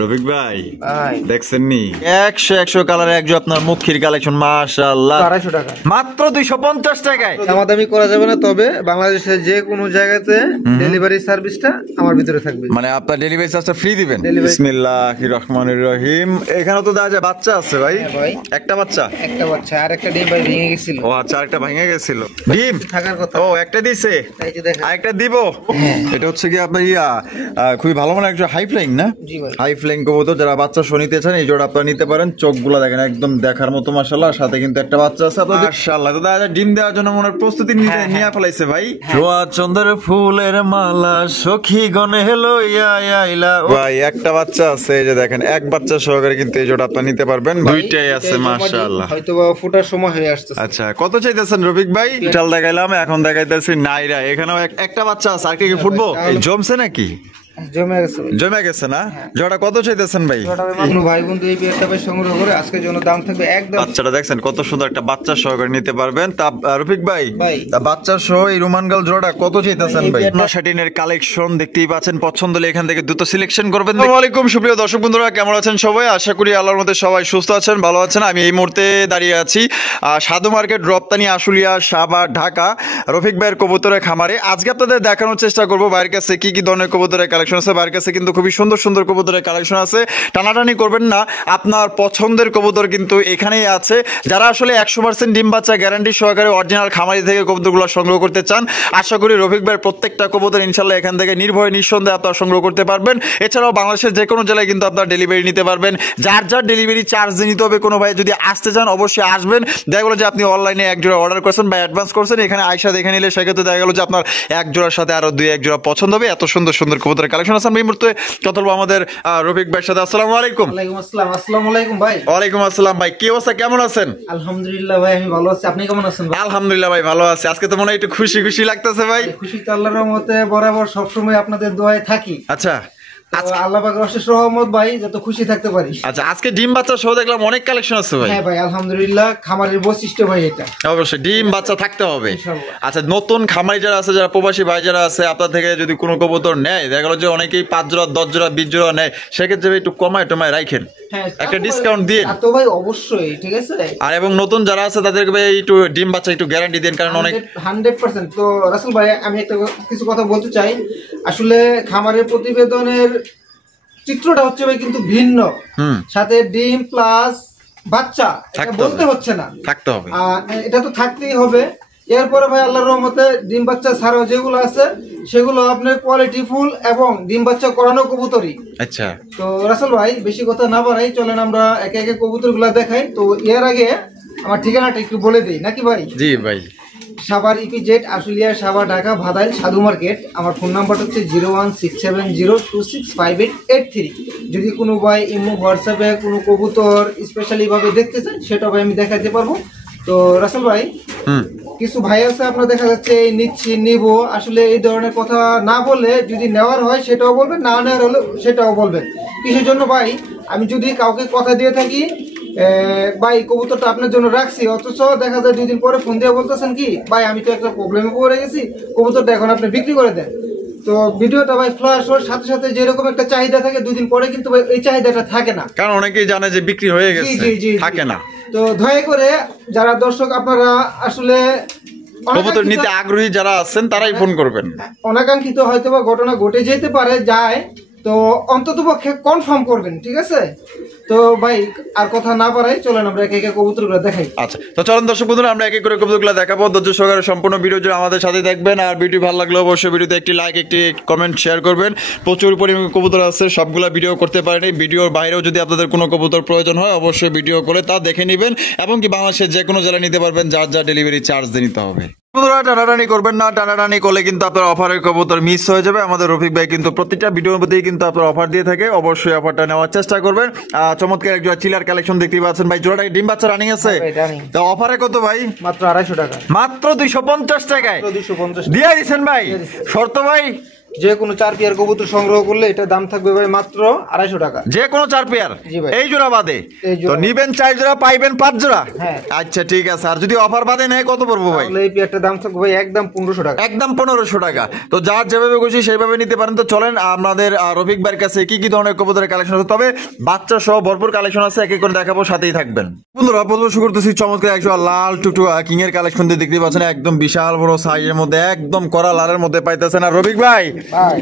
রফিক ভাই দেখছেন নি 100 কালারে একজন আপনার মুখির কালেকশন মাশাআল্লাহ 250 টাকা মাত্র 250 টাকায়। দামাদামি করা যাবে না, তবে বাংলাদেশের যে কোনো জায়গাতে ডেলিভারি সার্ভিসটা আমার ভিতরে থাকবে। মানে আপনার ডেলিভারি চার্জটা ফ্রি দিবেন। বিসমিল্লাহির রহমানির রহিম। এখানে তো দেখা যায় বাচ্চা আছে ভাই। একটা বাচ্চা আর একটা ডিম ভাই ভেঙে গেছিল। ও আচ্ছা, আরেকটা ভেঙে গেছিল। ডিম থাকার কথা। ও একটা দিছে, আরেকটা দিব। এটা হচ্ছে কি আপনার খুবই ভালো মানে একটা হাই ফ্লাইং না? হাই ফ্লাইং কবুতর যারা বাচ্চা নিতে চান এই জোড়া আপনারা নিতে পারেন। চোখগুলো দেখেন একদম দেখার মতো মাশাআল্লাহ, সাথে কিন্তু একটা বাচ্চা আছে আপনাদের। মাশাআল্লাহ, তো দাদা ডিম দেওয়ার জন্য মনে প্রস্তুতি নিয়ে ফেলাইছে ভাই। রোয়া চন্দ্রের ফুলের মালা সখী গনে হেলো আইলা। ভাই একটা বাচ্চা আছে, এই যে দেখেন এক বাচ্চা সহকারে কিন্তু এই জোড়া আপনারা নিতে পারবেন। দুইটাই আছে মাশাআল্লাহ, হয়তো ফোটার সময় হয়ে আসছে। আচ্ছা কত চাইতেছেন রফিক ভাই? চাল দেখাইলাম, এখন দেখাইতেছি নাইরা। এখানেও একটা বাচ্চা আছে, আর কি ফুটবো? জমছে নাকি? জমে গেছে না? জোড়া কত চাইতেছেন ভাই? ভাই বন্ধু এই বিয়ারটা ভাই সংগ্রহ করে আজকের জন্য দাম থাকবে একদম। বাচ্চাটা দেখছেন কত সুন্দর, একটা বাচ্চা সহকারে নিতে পারবেন। তা রফিক ভাই বাচ্চা সহ এই রোমান গাল জোড়া কত চাইতেছেন ভাই? শাটিনের কালেকশন দেখতেই পাচ্ছেন, পছন্দ হলে এখান থেকে দ্রুত সিলেকশন করবেন। আসসালামু আলাইকুম সুপ্রিয় দর্শক বন্ধুরা, কেমন আছেন সবাই? আশা করি আল্লাহর মধ্যে সবাই সুস্থ আছেন, ভালো আছেন। আমি এই মুহূর্তে দাঁড়িয়ে আছি সাধু মার্কেট, রপ্তানি, আশুলিয়া, সাভার, ঢাকা রফিক ভাইয়ের কবুতরের খামারে। আজকে আপনাদের দেখানোর চেষ্টা করবো ভাইয়ের কাছে কি কি ধরনের কবুতরের কালেকশন আছে। ভাইয়ের কাছে কিন্তু খুবই সুন্দর সুন্দর কবুতরের কালেকশন আছে, টানাটানি করবেন না, আপনার পছন্দের কবুতর কিন্তু এখানেই আছে। যারা আসলে 100% ডিম বাচ্চা গ্যারান্টি সহকারে অরিজিনাল খামারি থেকে কবুতরগুলো সংগ্রহ করতে চান, আশা করি রফিক ভাইয়ের প্রত্যেকটা কবুতর ইনশাল্লাহ এখান থেকে নির্ভয়ে নিঃসন্দেহে আপনারা সংগ্রহ করতে পারবেন। এছাড়াও বাংলাদেশের যে কোনো জেলায় কিন্তু আপনার ডেলিভারি নিতে পারবেন। যার যার ডেলিভারি চার্জ নিতে হবে। কোনো ভাই যদি আসতে চান অবশ্যই আসবেন। দেখা গেলো যে আপনি অনলাইনে এক জোড়া অর্ডার করছেন বা অ্যাডভান্স করছেন, এখানে আয়সা দেখে নিলে সেক্ষেত্রে দেখা গেলো যে আপনার এক জোড়ার সাথে আরো এক জোড়া পছন্দ হবে। এত সুন্দর সুন্দর কবুতরের কালেকশন আছে। এই মুহূর্তে কথা বলবো আমাদের রফিক ভাইয়ের সাথে। আসসালামু আলাইকুম। আসসালামু আলাইকুম ভাই। ওয়ালাইকুম আসসালাম ভাই, কি অবস্থা, কেমন আছেন? আলহামদুলিল্লাহ ভাই আমি ভালো আছি, আপনি কেমন আছেন? আলহামদুলিল্লাহ ভাই ভালো আছি। আজকে তো মনে হয় একটু খুশি খুশি লাগতেছে ভাই। খুশি তো আল্লাহর রহমতে বরাবর সবসময় আপনাদের দোয়ায় থাকি। আচ্ছা আল্লাহ পাকের অশেষ রহমত ভাই, যত খুশি থাকতে পারি। আচ্ছা আজকে ডিম বাচ্চা সহ দেখলাম অনেক কালেকশন আছে ভাই। হ্যাঁ ভাই আলহামদুলিল্লাহ, খামারের বৈশিষ্ট্য ভাই এটা। অবশ্যই ডিম বাচ্চা থাকতে হবে। আচ্ছা নতুন খামারি যারা আছে, যারা প্রবাসী ভাই যারা আছে, আপনার থেকে যদি কোনো কবুতর নেয়, দেখা গেল যে অনেকেই 5 জোড়া 10 জোড়া 20 জোড়া নেয়, সেক্ষেত্রে একটু কমায় টমায় রাখেন, একটা ডিসকাউন্ট দিয়ে তো ভাই অবশ্যই ঠিক আছে। আর এবং নতুন যারা আছে তাদেরকে ভাই একটু ডিম বাচ্চা একটু গ্যারান্টি দেন, কারণ অনেক 100%। তো রাসেল ভাই আমি একটা কিছু কথা বলতে চাই। আসলে খামারের প্রতিবেদনের চিত্রটা হচ্ছে ভাই কিন্তু ভিন্ন, সাথে ডিম প্লাস বাচ্চা বলতে হচ্ছে না, থাকতে হবে, এটা তো থাকতেই হবে। এরপরে ভাই আল্লাহর রহমতে ডিম বাচ্চা ছাড়াও যেগুলো আছে সেগুলো আপনার কোয়ালিটি ফুল এবং ডিম বাচ্চা করানো কবুতরই। আচ্ছা তো রাসেল ভাই বেশি কথা না বাড়াই, চলেন আমরা একে একে কবুতর গুলা দেখাই। তো এর আগে আমার ঠিকানাটা একটু বলে দিই নাকি ভাই? জি ভাই। সাভার ইপিজেড, আশুলিয়া, সাভার, ঢাকা, ভাদাইল, সাধু মার্কেট। আমার ফোন নাম্বারটা হচ্ছে 01670265883। যদি কোনো ভাই ইমো হোয়াটসঅ্যাপে কোনো কবুতর স্পেশালি ভাবে দেখতে চান সেটা ভাই আমি দেখাতে পারবো। তো রাসেল ভাই কিছু ভাই আছে আপনার দেখা যাচ্ছে নিচ্ছি নিব, আসলে এই ধরনের কথা না বলে যদি নেওয়ার হয় সেটাও বলবেন, না নেওয়ার হলে সেটাও বলবেন। কিসের জন্য ভাই? আমি যদি কাউকে কথা দিয়ে থাকি ভাই কবুতরটা আপনার জন্য রাখছি, অথচ দেখা যায় 2 দিন পরে ফোন দিয়ে বলতেছেন কি ভাই আমি তো একটা প্রবলেমে পড়ে গেছি, কবুতরটা এখন আপনি বিক্রি করে দেন। তো ভিডিওটা ভাই ফ্ল্যাশ হওয়ার সাথে সাথে যেরকম একটা চাহিদা থাকে 2 দিন পরে কিন্তু ভাই এই চাহিদাটা থাকে না, কারণ অনেকেই জানে যে বিক্রি হয়ে গেছে, থাকে না। তো দয়া করে যারা দর্শক আপনারা আসলে কবুতর নিতে আগ্রহী যারা আছেন তারাই ফোন করবেন। অনাকাঙ্ক্ষিত হয়তো বা ঘটনা ঘটে যেতে পারে যায়, তো অন্তত পক্ষে কনফার্ম করবেন, ঠিক আছে? তো ভাই আর কথা না পারাই চলেন আমরা একে একে কবুতরগুলো দেখাই। আচ্ছা তো চলেন দর্শক বন্ধুরা আমরা একে করে কবুতরগুলো দেখাবো। ধৈর্য সহকারে সম্পূর্ণ ভিডিও জুড়ে আমাদের সাথে দেখবেন। আর ভিডিও ভালো লাগলে অবশ্যই ভিডিওতে একটি লাইক একটি কমেন্ট শেয়ার করবেন। প্রচুর পরিমাণে কবুতর আছে, সবগুলা ভিডিও করতে পারেনি। ভিডিওর বাইরেও যদি আপনাদের কোনো কবুতর প্রয়োজন হয় অবশ্যই ভিডিও করে তা দেখে নেবেন, এবং কি বাংলাদেশের যে কোনো জেলায় নিতে পারবেন, যার যার ডেলিভারি চার্জ দিয়ে নিতে হবে। টানাটানি করবেন না, টানাটানি করলে কিন্তু আপনার অফারের কবুতর মিস হয়ে যাবে। আমাদের রফিক ভাই কিন্তু প্রত্যেকটা ভিডিওর মধ্যেই কিন্তু আপনার অফার দিয়ে থাকে, অবশ্যই অফারটা নেওয়ার চেষ্টা করবেন। চমৎকার এক জোড়া চিলার কালেকশন দেখতে পাচ্ছেন ভাই, জোড়াটা ডিম বাচ্চা রানিং আছে। তো অফারে কত ভাই? মাত্র 250 টাকা, মাত্র 250 টাকায় 250 দিয়ে দিচ্ছেন ভাই। শর্ত ভাই যে কোনো 4 পেয়ার কবুতর সংগ্রহ করলে এটা দাম থাকবে ভাই মাত্র 250 টাকা। যে কোনো 4 পেয়ার জি ভাই। এই জোড়া বাদে এই জোড়া তো নিবেন 4 জোড়া পাইবেন 5 জোড়া। হ্যাঁ। আচ্ছা ঠিক আছে, আর যদি অফার বাদে নেয় কত পড়বো ভাই? তাহলে এই পেয়ারটার দাম থাকবে ভাই একদম 1500 টাকা। একদম 1500 টাকা। তো যার যেভাবে খুশি সেইভাবে নিতে পারেন। তো চলেন আমাদের রফিক ভাইয়ের কাছে কি কি ধরনের কবুতরের কালেকশন আছে, তবে বাচ্চা সহ ভরপুর কালেকশন আছে, এক এক করে দেখাবো, সাথেই থাকবেন। বন্ধুরা প্রথমে শুরু করতেছি চমৎকার একশো লাল টুটু কিং এর কালেকশন দিয়ে দেখতে পাচ্ছেন, একদম বিশাল বড় সাইজের মধ্যে, একদম কড়া লালের মধ্যে পাইতেছেন। আর রফিক ভাই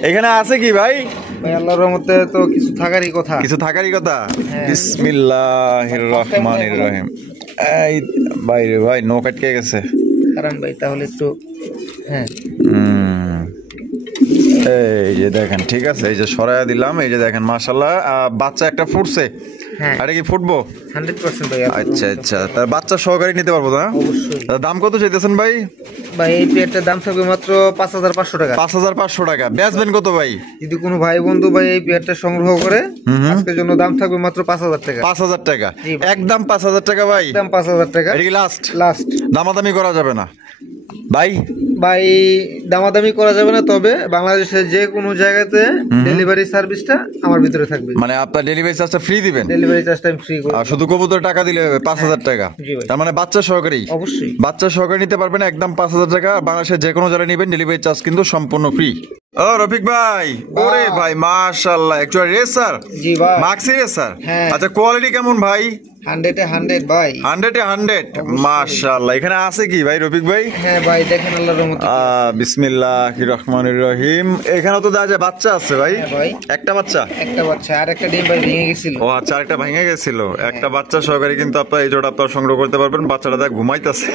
এখানে আছে কি ভাই? ভাই আল্লাহর রহমতে তো কিছু থাকারই কথা। কিছু থাকারই কথা। বিসমিল্লাহির রহমানির রহিম। এই ভাই রে ভাই নো কাটকে গেছে কারণ ভাই তাহলে একটু হ্যাঁ এই যে দেখেন, ঠিক আছে, এই যে সরাইয়া দিলাম, এই যে দেখেন মাশাআল্লাহ বাচ্চা একটা ফুটছে। হ্যাঁ আরে কি ফুটবো? 100% ভাই। আচ্ছা আচ্ছা, তার বাচ্চা সহকারে নিতে পারবো না? অবশ্যই। দাম কত চাইতেছেন ভাই? ভাই এই পেয়ারটার দাম থাকবে মাত্র 5500 টাকা। 5500 টাকা। বেচবেন কত ভাই? যদি কোনো ভাই বন্ধু ভাই এই পেয়ারটা সংগ্রহ করে আজকের জন্য দাম থাকবে মাত্র 5000 টাকা। 5000 টাকা, জি ভাই। একদম 5000 টাকা ভাই। একদম 5000 টাকা এটা কি লাস্ট? লাস্ট। দামাদামি করা যাবে না ভাই? ভাই দামাদামি করা যাবে না, তবে বাংলাদেশের যে কোনো জায়গাতে ডেলিভারি সার্ভিসটা আমার ভিতরে থাকবে। মানে আপনার ডেলিভারি চার্জটা ফ্রি দিবেন? ডেলিভারি চার্জটা আমি ফ্রি করব। আর শুধু কবুতর টাকা দিলে হবে 5000 টাকা। জি ভাই। তার মানে বাচ্চা সহকারেই? অবশ্যই। বাচ্চা সহকারে নিতে পারবেন একদম 5000 টাকা। বাংলাদেশের যে কোনো জায়গায় নেবেন ডেলিভারি চার্জ কিন্তু সম্পূর্ণ ফ্রি। ও রফিক ভাই, ওরে ভাই মাশাআল্লাহ, একচুয়ালি রেসার, জি ভাই। মাক্সি রেসার। হ্যাঁ। আচ্ছা কোয়ালিটি কেমন ভাই? 100 এ 100 ভাই। 100 এ 100 মাশাআল্লাহ। এখানে আছে কি ভাই রফিক ভাই? হ্যাঁ ভাই দেখেন আল্লাহর রহমতে। বিসমিল্লাহির রহমানির রহিম। এখানে তো দেখা যায় বাচ্চা আছে ভাই। হ্যাঁ ভাই। একটা বাচ্চা? একটা বাচ্চা, আর একটা ডিম ভাই ভেঙে গেছিল। ও আচ্ছা, একটা ভেঙে গেছিল। একটা বাচ্চা সহকারে কিন্তু আপনার এই জোড়া আপনার সংগ্রহ করতে পারবেন। বাচ্চাটা দেখ ঘুমাইতেছে,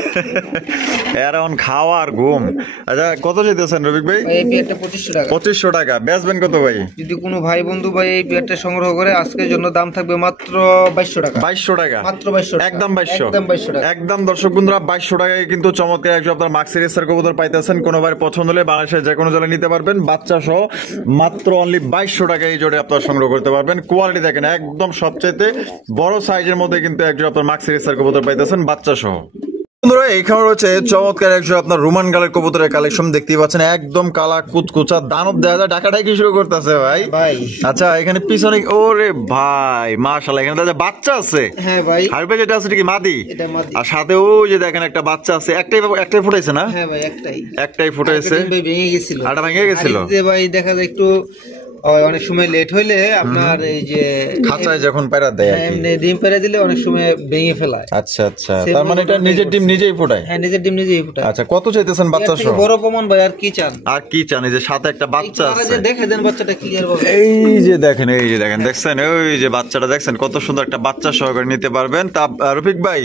এর এখন খাওয়া আর ঘুম। আচ্ছা কত চাইতেছেন রফিক ভাই? ভাই এই পেয়ারটা 2500 টাকা। 2500 টাকা। বেচবেন কত ভাই? যদি কোনো ভাই বন্ধু ভাই এই পেয়ারটা সংগ্রহ করে আজকের জন্য দাম থাকবে মাত্র 2200 টাকা। 2200 টাকা। মাত্র 2200 টাকা। একদম 2200। একদম 2200 টাকা। একদম দর্শক বন্ধুরা 2200 টাকায় কিন্তু চমৎকার একজন আপনার মাক্সি রেসার কবুতর পাইতেছেন। কোনো ভাই পছন্দ হলে বাংলাদেশের যে কোনো জায়গায় নিতে পারবেন বাচ্চা সহ মাত্র অনলি 2200 টাকায় এই জোড়ে আপনারা সংগ্রহ করতে পারবেন। কোয়ালিটি দেখেন একদম সবচেয়ে বড় সাইজের মধ্যে কিন্তু একজন আপনার মাক্সি রেসার কবুতর পাইতেছেন বাচ্চা সহ। বন্ধুরা এইখানে রয়েছে চমৎকার একজন আপনার রোমান গালের কবুতরের কালেকশন দেখতেই পাচ্ছেন, একদম কালা কুচকুচা দানব দেখা যায়, ডাকাটাই কি শুরু করতেছে ভাই। ভাই আচ্ছা এখানে পিছনে ওরে ভাই মাশাআল্লাহ, এখানে দেখা যায় বাচ্চা আছে। হ্যাঁ ভাই। হারবে যেটা আছে এটা কি মাদি? এটা মাদি। আর সাথে ওই যে দেখেন একটা বাচ্চা আছে, একটাই ফুটাইছে না? হ্যাঁ ভাই একটাই ফুটাইছে। ডিম ভাই ভেঙে গেছিল। আটা ভেঙে গেছিল। হাড়িতে ভাই দেখা যায় একটু অনেক সময় লেট হইলে আপনার এই যে খাঁচায় যখন পেরা দেয় আর কি। এমনি ডিম পেরে দিলে অনেক সময় ভেঙে ফেলায়। আচ্ছা আচ্ছা, তার মানে এটা নিজের ডিম নিজেই ফুটায়? হ্যাঁ নিজের ডিম নিজেই ফুটায়। আচ্ছা কত চাইতেছেন বাচ্চা সহ? বড় প্রমাণ ভাই আর কি চান? আর কি চান? এই যে সাথে একটা বাচ্চা আছে, দেখে দেন বাচ্চাটা ক্লিয়ার ভাবে। এই যে দেখেন, এই যে দেখেন, দেখছেন ওই যে বাচ্চাটা দেখছেন কত সুন্দর, একটা বাচ্চা সহকারে নিতে পারবেন। তা রফিক ভাই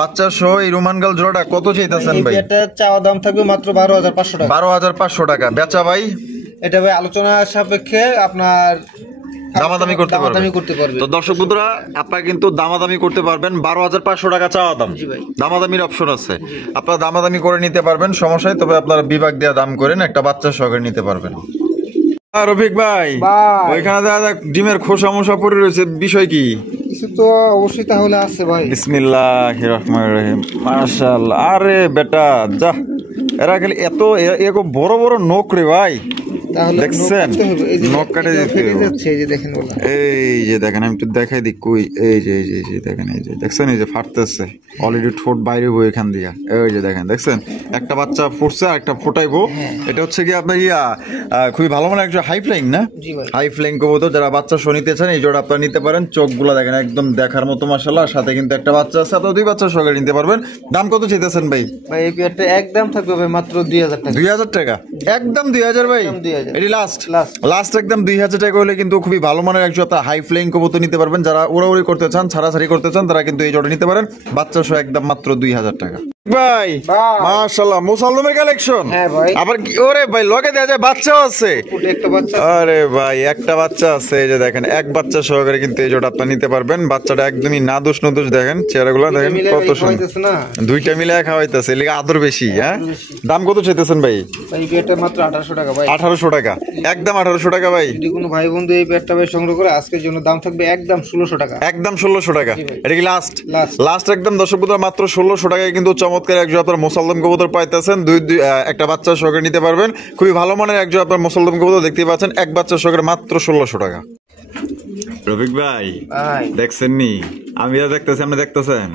বাচ্চা সহ এই রোমান গাল জোড়াটা কত চাইতেছেন ভাই? এটা চাওয়া দাম থাকবে মাত্র 12500 টাকা। 12500 টাকা। বেচা ভাই? এটা ভাই আলোচনা সাপেক্ষে আপনার দামাদামি করতে পারবেন। তো দর্শক বন্ধুরা আপনারা কিন্তু দামাদামি করতে পারবেন। 12500 টাকা চাওয়া দাম, দামাদামির অপশন আছে, আপনারা দামাদামি করে নিতে পারবেন, সমস্যা নেই। তবে আপনারা বিভাগ দেওয়া দাম করেন, একটা বাচ্চা সহকারে নিতে পারবেন। রফিক ভাই ওইখানে দেখা ডিমের খোসা মোসা পড়ে রয়েছে, বিষয় কি? কিছু তো অবশ্যই তাহলে আছে ভাই। বিসমিল্লাহির রহমানির রহিম। মাশাআল্লাহ। আরে বেটা যা, এরা খালি এত বড় বড় নখ রে ভাই, দেখছেন? নখ কাটে দিতে এই যে দেখেন, আমি একটু দেখাই দিই কই, এই যে দেখেন, এই যে দেখছেন, এই যে ফাটতেছে অলরেডি, ঠোঁট বাইরে হয়ে এখান দিয়া, এই যে দেখেন, দেখছেন একটা বাচ্চা ফুটছে আর একটা ফোটাইবো। এটা হচ্ছে কি আপনার খুবই ভালো মানে একজন হাই ফ্লাইং না, হাই ফ্লাইং কবুতর, যারা বাচ্চা শো নিতে চান এই জোড়া আপনারা নিতে পারেন। চোখগুলো দেখেন একদম দেখার মতো মাশাআল্লাহ, সাথে কিন্তু একটা বাচ্চা আছে, আপনারা 2 বাচ্চা সহকারে নিতে পারবেন। দাম কত চাইতেছেন ভাই? ভাই এই পেয়ারটা একদম থাকবে ভাই মাত্র 2000 টাকা। 2000 টাকা? একদম 2000 ভাই? এটি লাস্ট একদম 2000 টাকা হলে কিন্তু খুবই ভালো মানের একজন আপনার হাই ফ্লাইং কবুতর নিতে পারবেন। যারা উড়াউড়ি করতে চান, ছাড়াছাড়ি করতে চান, তারা কিন্তু এই জোড়া নিতে পারেন বাচ্চা সহ একদম মাত্র 2000 টাকা। ভাই মাশাআল্লাহ মুসাল্লমের কালেকশন। হ্যাঁ ভাই। আবার কি ওরে ভাই লগে দেয়া যায় বাচ্চাও আছে? একটা বাচ্চা। আরে ভাই একটা বাচ্চা আছে, এই যে দেখেন এক বাচ্চা সহকারে কিন্তু এই জোড়া আপনি নিতে পারবেন। বাচ্চাটা একদমই নাদুস নদুস, দেখেন চেহারাগুলো দেখেন কত সুন্দর, দুইটা মিলে খাওয়াইতেছে, এর আদর বেশি। হ্যাঁ দাম কত চাইতেছেন ভাই? ভাই এই পেয়ারটা মাত্র 1800 টাকা ভাই। 1800 টাকা? একদম 1800 টাকা ভাই। যদি কোনো ভাই বন্ধু এই পেয়ারটা ভাই সংগ্রহ করে আজকের জন্য দাম থাকবে একদম 1600 টাকা। একদম 1600 টাকা। এটা কি লাস্ট একদম দর্শক বন্ধুরা মাত্র 1600 টাকায় কিন্তু চমৎকার একজন আপনার মুসলদম কবুতর পাইতেছেন, একটা বাচ্চা সহকারে নিতে পারবেন। খুবই ভালো মানের একজন আপনার মুসলদম কবুতর দেখতেই পাচ্ছেন, এক বাচ্চা সহকারে মাত্র 1600 টাকা। রফিক ভাই দেখছেন নি, আমি দেখতেছি, আপনি দেখতেছেন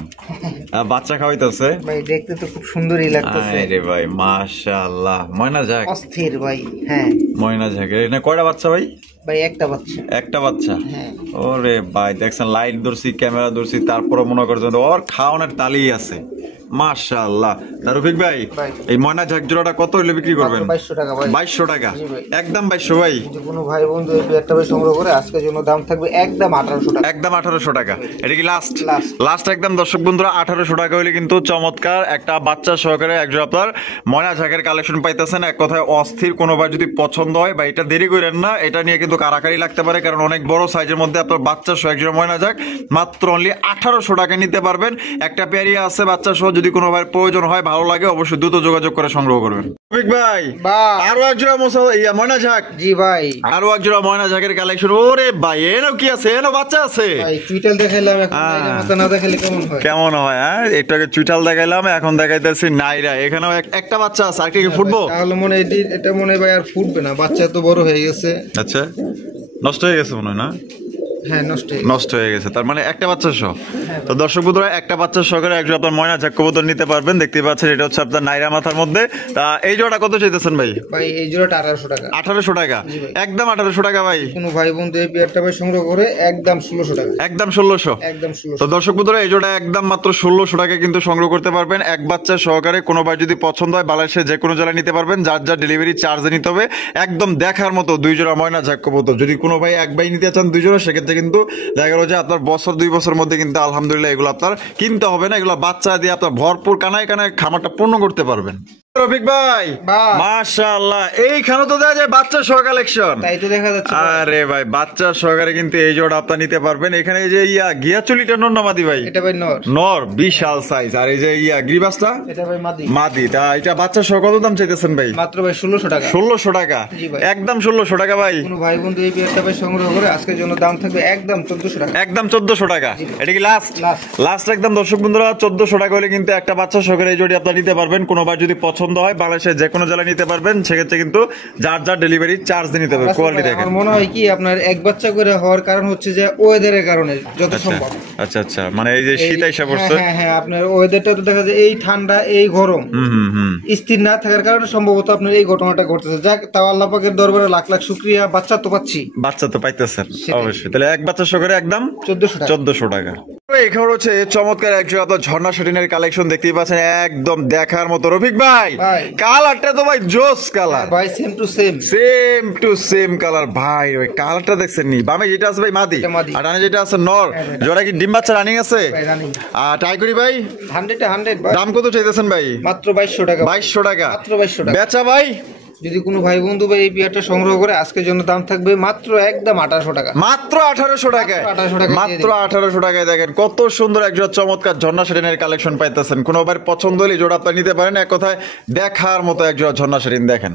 বাচ্চা খাওয়াইতেছে ভাই, দেখতে তো খুব সুন্দরই লাগতেছে। আরে ভাই মাশাআল্লাহ, ময়না ঝাঁক অস্থির ভাই। হ্যাঁ ময়না ঝাঁক। এটা কয়টা বাচ্চা ভাই? ভাই একটা বাচ্চা। একটা বাচ্চা। হ্যাঁ। ওরে ভাই দেখছেন, লাইট ধরছি, ক্যামেরা ধরছি, তারপরে মনে করছেন ওর খাওয়ানোর তালি আছে মাশাআল্লাহ। রফিক ভাই এই ময়না ঝাঁক জোড়াটা কত হইলে বিক্রি করবেন? 2200 টাকা ভাই। 2200 টাকা, একদম 2200 ভাই। যদি কোনো ভাই বন্ধু এই পেয়ারটা ভাই সংগ্রহ করে, আজকের জন্য দাম থাকবে একদম 1800 টাকা। একদম 1800 টাকা। এটা কি লাস্ট? লাস্ট। লাস্ট একদম দর্শক বন্ধুরা 1800 টাকা হইলে কিন্তু চমৎকার একটা বাচ্চা সহকারে একজন আপনার ময়না ঝাঁকের কালেকশন পাইতেছেন। এক কথায় অস্থির। কোনো ভাই যদি পছন্দ হয় বা এটা দেরি করেন না, এটা নিয়ে কিন্তু কারাকারি লাগতে পারে, কারণ অনেক বড় সাইজের মধ্যে আপনার বাচ্চা সহ একজন ময়না ঝাঁক মাত্র অনলি 1800 টাকা নিতে পারবেন। একটা পেয়ারিয়া আছে বাচ্চা সহ, যদি কোনো ভাই প্রয়োজন হয়, ভালো লাগে, অবশ্যই দ্রুত যোগাযোগ করে সংগ্রহ করবেন। রফিক ভাই আরো একজোড়া ময়না ঝাঁক। জি ভাই, আরো একজোড়া ময়না ঝাঁকের কালেকশন। ওরে ভাই এনো কি আছে? এনো বাচ্চা আছে ভাই। চুইটাল দেখাইলাম, এখন নাইরা মাথা না দেখাইলে কেমন হয়? কেমন হয়? হ্যাঁ, একটু আগে চুইটাল দেখাইলাম, এখন দেখাইতেছি নাইরা। এখানেও একটা বাচ্চা আছে, আর কি ফুটবো? তাহলে মনে হয় এটা মনে হয় ভাই আর ফুটবে না, বাচ্চা এত বড় হয়ে গেছে। আচ্ছা, নষ্ট হয়ে গেছে মনে হয় না? হ্যাঁ, নষ্ট হয়ে গেছে, তার মানে একটা বাচ্চা সহ। তো দর্শক বন্ধুরা, একটা বাচ্চা সহকারে একজন আপনার ময়না ঝাঁক কবুতর নিতে পারবেন। দেখতে পাচ্ছেন এটা হচ্ছে আপনার নাইরা মাথার মধ্যে। তা এই জোড়াটা কত চাইতেছেন ভাই? ভাই এই জোড়াটা 1800 টাকা। 1800 টাকা, একদম 1800 টাকা ভাই। কোনো ভাই বন্ধু এই পেয়ারটা ভাই সংগ্রহ করে একদম 1600 টাকা। একদম 1600। একদম 1600। তো দর্শক বন্ধুরা, এই জোড়া একদম মাত্র 1600 টাকা কিন্তু সংগ্রহ করতে পারবেন এক বাচ্চা সহকারে। কোনো ভাই যদি পছন্দ হয়, বাংলাদেশে যে কোনো জেলায় নিতে পারবেন, যার যার ডেলিভারি চার্জে নিতে হবে। একদম দেখার মতো 2 জোড়া ময়না ঝাঁক কবুতর। যদি কোনো ভাই এক ভাই নিতে চান 2 জোড়া, সেক্ষেত্রে কিন্তু দেখা গেল যে আপনার বছর 2 বছরের মধ্যে কিন্তু আলহামদুলিল্লাহ এগুলো আপনার কিনতে হবে না। এগুলো বাচ্চা দিয়ে আপনার ভরপুর কানায় কানায় খামারটা পূর্ণ করতে পারবেন। রফিক ভাই মাশাআল্লাহ, এইখানে তো দেখা যায় বাচ্চা সহ কালেকশন। তাই তো দেখা যাচ্ছে। আরে ভাই বাচ্চা সহকারে কিন্তু এই জোড়া আপনি নিতে পারবেন। এখানে এই যে গিয়াচুলিটা নর না মাদি ভাই? এটা ভাই নর। নর, বিশাল সাইজ। আর এই যে গ্রিবাসটা? এটা ভাই মাদি। মাদি। তা এটা বাচ্চা সহ কত দাম চাইতেছেন ভাই? মাত্র ভাই 1600 টাকা। 1600 টাকা, একদম 1600 টাকা ভাই। কোনো ভাই বন্ধু এই পেয়ারটা ভাই সংগ্রহ করে, আজকের জন্য দাম থাকবে একদম 1400 টাকা। একদম 1400 টাকা। এটা কি লাস্ট? লাস্ট একদম দর্শক বন্ধুরা 1400 টাকা হলে কিন্তু একটা বাচ্চা সহকারে এই জোড়ি আপনি নিতে পারবেন। কোনো ভাই যদি পছন্দ হয়, বাংলাদেশে যে কোনো জেলায় নিতে পারবেন। সেক্ষেত্রে কিন্তু যার যার ডেলিভারি চার্জ দিয়ে নিতে হবে। কোয়ালিটি দেখেন। আমার মনে হয় কি আপনার এক বাচ্চা করে হওয়ার কারণ হচ্ছে যে ওয়েদারের কারণে যত সম্ভব। আচ্ছা আচ্ছা, মানে এই যে শীত আইসা পড়ছে। হ্যাঁ হ্যাঁ, আপনার ওয়েদারটা তো দেখা যায় এই ঠান্ডা এই গরম স্থির না থাকার কারণে সম্ভবত আপনার এই ঘটনাটা ঘটতেছে। যাক, তাও আল্লাহ পাকের দরবারে লাখ লাখ শুকরিয়া, বাচ্চা তো পাচ্ছি। বাচ্চা তো পাইতেছেন অবশ্যই। তাহলে এক বাচ্চা সহকারে একদম 1400 টাকা। এখানে হচ্ছে চমৎকার একজন আপনার ঝর্ণা শাটিনের কালেকশন দেখতেই পাচ্ছেন, একদম দেখার মতো। রফিক ভাই কালারটা তো ভাই জোস কালার ভাই, সেম টু সেম কালার ভাই। ওই কালারটা দেখছেন নি? বামে যেটা আছে ভাই মাদি, আর ডানে যেটা আছে নর। জোড়া কি ডিম বাচ্চা রানিং আছে? আর ট্রাই করি ভাই 100 ভাই। দাম কত চাইতেছেন ভাই? মাত্র 2200 টাকা। 2200 টাকা, মাত্র 2200 টাকা। বেচা ভাই? যদি কোনো ভাই বন্ধু ভাই এই পেয়ারটা সংগ্রহ করে, আজকের জন্য দাম থাকবে মাত্র একদম 1800 টাকা। মাত্র 1800 টাকায়, মাত্র 1800 টাকায়। দেখেন কত সুন্দর একজন চমৎকার ঝর্ণা শাটিনের কালেকশন পাইতেছেন। কোনো ভাই পছন্দ হলে জোড়া আপনি নিতে পারেন। এক কথায় দেখার মতো একজন ঝর্ণা শাটিন। দেখেন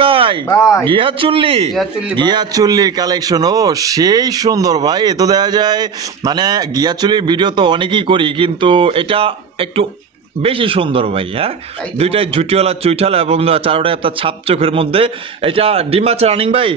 ভাই গিয়াচুল্লির কালেকশন, ও সেই সুন্দর ভাই। এ তো দেখা যায় মানে গিয়াচুল্লির ভিডিও তো অনেকেই করি, কিন্তু এটা একটু বেশি সুন্দর ভাই। হ্যাঁ, দুইটাই ঝুটিওয়ালা চুইঠাল এবং চারোটায় আপনার ছাপ চোখের মধ্যে। এটা ডিম বাচ্চা রানিং ভাই?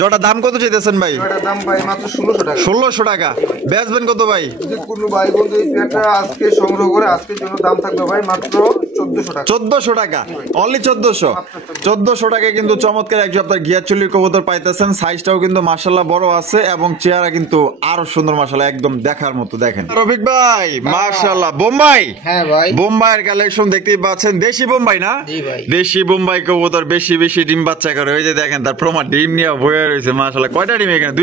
জোড়া দাম কত চাইতেছেন ভাই? দাম ভাই মাত্র 1600 টাকা। 1600 টাকা, বেচবেন কত ভাই? যদি কোনো ভাই বন্ধু এই পেয়ারটা আজকে সংগ্রহ করে, আজকের জন্য দাম থাকবে ভাই মাত্র 1400 টাকা। 1400 টাকা, অনলি 1400 টাকায় কিন্তু চমৎকার একজন আপনার গিয়াচুল্লির কবুতর পাইতেছেন। সাইজটাও কিন্তু মাশাআল্লাহ বড় আছে এবং চেহারা কিন্তু আরো সুন্দর মাশাআল্লাহ, একদম দেখার মতো। দেখেন রফিক ভাই মাশাআল্লাহ, বোম্বাই। হ্যাঁ ভাই, বোম্বাইয়ের কালেকশন দেখতেই পাচ্ছেন। দেশি বোম্বাই না? জি ভাই। দেশি বোম্বাই কবুতর বেশি বেশি ডিম বাচ্চা করে। ওই যে দেখেন তার প্রমাণ, ডিম নিয়ে বয়ে রয়েছে মাশাআল্লাহ। কয়টা ডিম এখানে?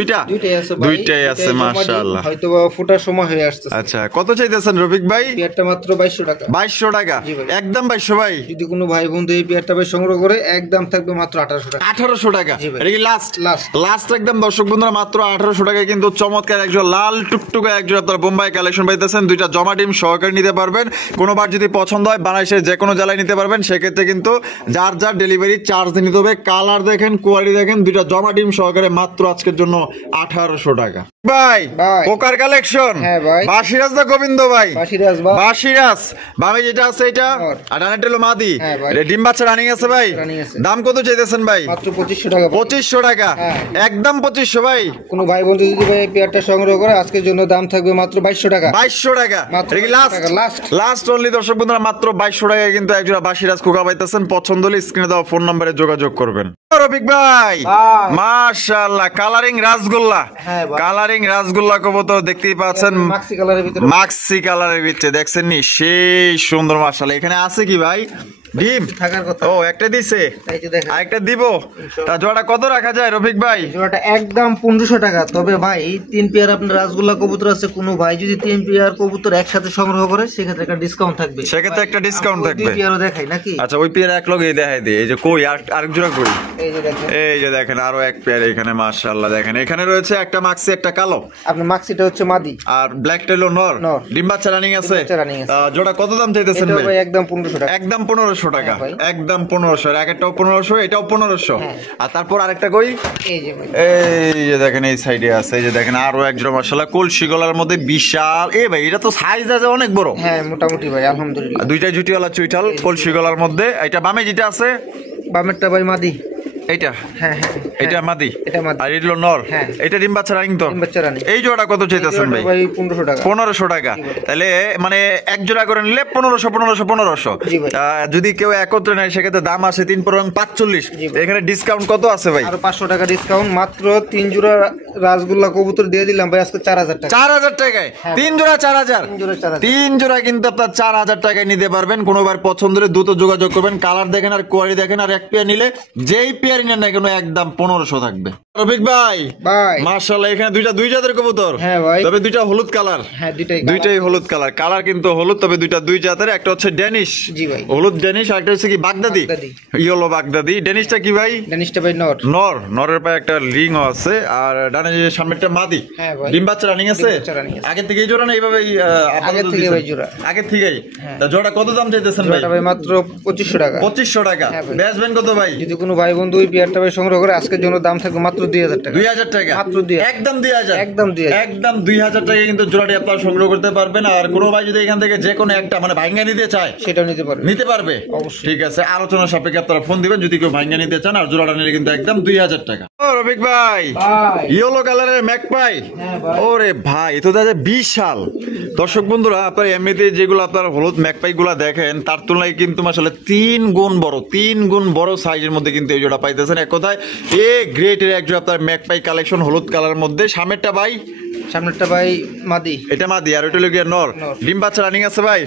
দুইটাই আছে মাশাআল্লাহ। হয়তো ফোটার সময় হয়ে আসছে। আচ্ছা, কত চাইতেছেন রফিক ভাই? পেয়ারটা মাত্র 2200 টাকা। 2200 টাকা, একদম 2200 ভাই। যদি কোনো ভাই বন্ধু এই পেয়ারটা ভাই সংগ্রহ করে একদম থাকবে মাত্র 1800 টাকা। 1800 টাকা, জি ভাই। এটা কি লাস্ট? লাস্ট। লাস্ট একদম দর্শক বন্ধুরা মাত্র 1800 টাকায় কিন্তু চমৎকার একজন লাল টুকটুকা একজন আপনার বোম্বাই কালেকশন পাইতেছেন। দুইটা জমা ডিম সহকারে নিতে পারবেন। কোনোবার যদি পছন্দ হয় বাংলাদেশের যে কোনো জেলায় নিতে পারবেন, সেক্ষেত্রে কিন্তু যার যার ডেলিভারি চার্জ নিতে হবে। কালার দেখেন, কোয়ালিটি দেখেন, দুইটা জমা ডিম সহকারে মাত্র আজকের জন্য 1800 টাকা। ভাই ভাই। কোকার কালেকশন, হ্যাঁ ভাই। বাসিরাজ দা গোবিন্দ ভাই, বাসিরাজ ভাই। বাসিরাজ বামে যেটা আছে এটা, নর। আর ডানেরটা হলো মাদি। হ্যাঁ ভাই। এটা ডিম বাচ্চা রানিং আছে ভাই। রানিং আছে। দাম কত চাইতেছেন ভাই? মাত্র 2500 টাকা ভাই। 2500 টাকা, হ্যাঁ। একদম 2500 ভাই। কোনো ভাই বন্ধু যদি ভাই এই পেয়ারটা সংগ্রহ করে আজকের জন্য দাম থাকবে মাত্র 2200 টাকা। 2200 টাকা, মাত্র এটা কি 2200 লাস্ট? টাকা, লাস্ট। লাস্ট অনলি দর্শক বন্ধুরা মাত্র 2200 টাকায় কিন্তু একজোড়া বাসিরাজ কোকা পাইতেছেন। পছন্দ হলে স্ক্রিনে দেওয়া ফোন নম্বরে যোগাযোগ করবেন। রফিক ভাই, ভাই। মাশাআল্লাহ, কালারিং রাসগোল্লা, হ্যাঁ ভাই। কালারিং রাসগোল্লা কবুতর দেখতেই পাচ্ছেন, মাক্সি কালারের ভিতরে। মাক্সি কালারের ভিতরে দেখছেন নি, সেই সুন্দর। মাশাআল্লাহ, এখানে আছে কি ভাই ডিম? থাকার কথা। ও একটা দিছে, এই যে দেখেন। আরেকটা দিব। তা জোড়া কত রাখা যায় রফিক ভাই? জোড়াটা একদম 1500 টাকা। তবে ভাই এই 3 পেয়ার আপনার রাসগোল্লা কবুতর আছে, কোনো ভাই যদি 3 পেয়ার কবুতর একসাথে সংগ্রহ করে সেক্ষেত্রে একটা ডিসকাউন্ট থাকবে। সেক্ষেত্রে একটা ডিসকাউন্ট থাকবে। 2 পেয়ারও দেখাই নাকি? আচ্ছা, ওই পেয়ার এক লগে দেখাই দিই। এই যে কই আরেক জোড়া কই? এই যে দেখেন। এই যে দেখেন আরো এক পেয়ার এখানে। মাশাআল্লাহ, দেখেন এখানে রয়েছে একটা মাক্সি, একটা কালো, আপনার মাক্সিটা হচ্ছে মাদি। আর ব্ল্যাক টেলো নর। নর। ডিম বাচ্চা রানিং আছে। ডিম বাচ্চা running আছে। জোড়া কত দাম চাইতেছেন এটা ভাই? ভাই একদম 1500 টাকা। একদম 1500 টাকা, হ্যাঁ ভাই। একদম 1500। একটাও 1500, এটাও 1500। হ্যাঁ। আর তারপর আরেকটা কই? এই যে ভাই। এই যে দেখেন এই সাইডে আছে। এই যে দেখেন আরো এক জোড়া মাশাআল্লাহ কলসি গলার মধ্যে বিশাল। এ ভাই এটা তো সাইজ আছে অনেক বড়। হ্যাঁ মোটামুটি ভাই আলহামদুলিল্লাহ। আর দুইটা জুটিওয়ালা চুইটাল কলসি গলার মধ্যে। এটা বামে যেটা আছে বামেরটা ভাই মাদি। এইটা, হ্যাঁ হ্যাঁ। এটা মাদি, এটা মাদি। আর এটা নর। হ্যাঁ। এটা ডিম বাচ্চা রানিং তো। ডিম বাচ্চা running। এই জোড়া কত চাইতেছেন ভাই? ভাই 1500 টাকা। 1500 টাকা। তাহলে মানে এক জোড়া করে নিলে 1500। জি ভাই। যদি কেউ একত্রে নেয় সেক্ষেত্রে দাম আসে 3 পর 45। জি ভাই। এখানে ডিসকাউন্ট কত আছে ভাই? আরো 500 টাকা ডিসকাউন্ট। মাত্র 3 জোড়া রাসগোল্লা কবুতর দিয়ে দিলাম ভাই আজকে 4000 টাকা। 4000 টাকায় হ্যাঁ। 3 জোড়া 4000। 3 জোড়া 4000। 3 জোড়া কিন্তু আপনার 4000 টাকায় নিতে পারবেন। কোনোবার পছন্দ হলে দ্রুত যোগাযোগ করবেন। কালার দেখেন আর কোয়ালিটি দেখেন। আর এক পেয়ার নিলে যেই পেয়ার নেন না কেন একদম 1500 থাকবে। রফিক ভাই, ভাই। মাশাআল্লাহ, এখানে দুই জাতের কবুতর। হ্যাঁ ভাই। তবে দুইটা হলুদ কালার। হ্যাঁ দুইটাই। দুইটাই হলুদ কালার। কালার কিন্তু হলুদ, তবে দুই জাতের। একটা হচ্ছে ডেনিশ, জি ভাই। হলুদ ডেনিশ, আর একটা হচ্ছে কি বাগদাদি, বাগদাদি। ইয়েলো বাগদাদি। ডেনিশটা কি ভাই? ড্যানিশটা ভাই নর। নরের পায়ে একটা রিংও আছে। আর ডানে যে সামনেরটা মাদি। হ্যাঁ ভাই। ডিম বাচ্চা রানিং আছে। ডিম বাচ্চা running আছে। আগে থেকেই জোড়া না এইভাবেই আগের থেকে ভাই জোড়া। আগে থেকেই। হ্যাঁ। তা জোড়া কত দাম চাইতেছেন ভাই? জোড়াটা ভাই মাত্র 2500 টাকা। 2500 টাকা। হ্যাঁ ভাই। বেচবেন কত ভাই? যদি কোনো ভাই বন্ধু ওই পেয়ারটা ভাই সংগ্রহ করে আজকের জন্য দাম থাকবে মাত্র 2000 টাকা। 2000 টাকা। মাত্র 2000। একদম 2000। একদম 2000। একদম 2000 টাকা কিন্তু জোড়াটি আপনারা সংগ্রহ করতে পারবেন। আর কোনো ভাই যদি এখান থেকে যে কোনো একটা মানে ভাঙ্গা নিতে চায় সেটাও নিতে পারবে। নিতে পারবে অবশ্যই। ঠিক আছে, আলোচনা সাপেক্ষে আপনারা ফোন দিবেন যদি কেউ ভাঙ্গা নিতে চান। আর জোড়াটা নিলে কিন্তু একদম 2000 টাকা। ও রফিক ভাই, ভাই। ইয়েলো কালারের ম্যাকপাই। হ্যাঁ ভাই। ওরে ভাই, এ তো দেখা যায় বিশাল। দর্শক বন্ধুরা, আপনার এমনিতে যেগুলো আপনার হলুদ ম্যাকপাই গুলা দেখেন তার তুলনায় কিন্তু আসলে 3 গুণ বড় সাইজের মধ্যে কিন্তু এই জোড়া পাইতেছেন। এক কথায় এ গ্রেটের একজন আপনার ম্যাকপাই কালেকশন হলুদ কালার মধ্যে। সামনেরটা ভাই, সামনেরটা ভাই মাদি। এটা মাদি, আর ওইটা লগিয়া নর। নর। ডিম বাচ্চা রানিং আছে ভাই।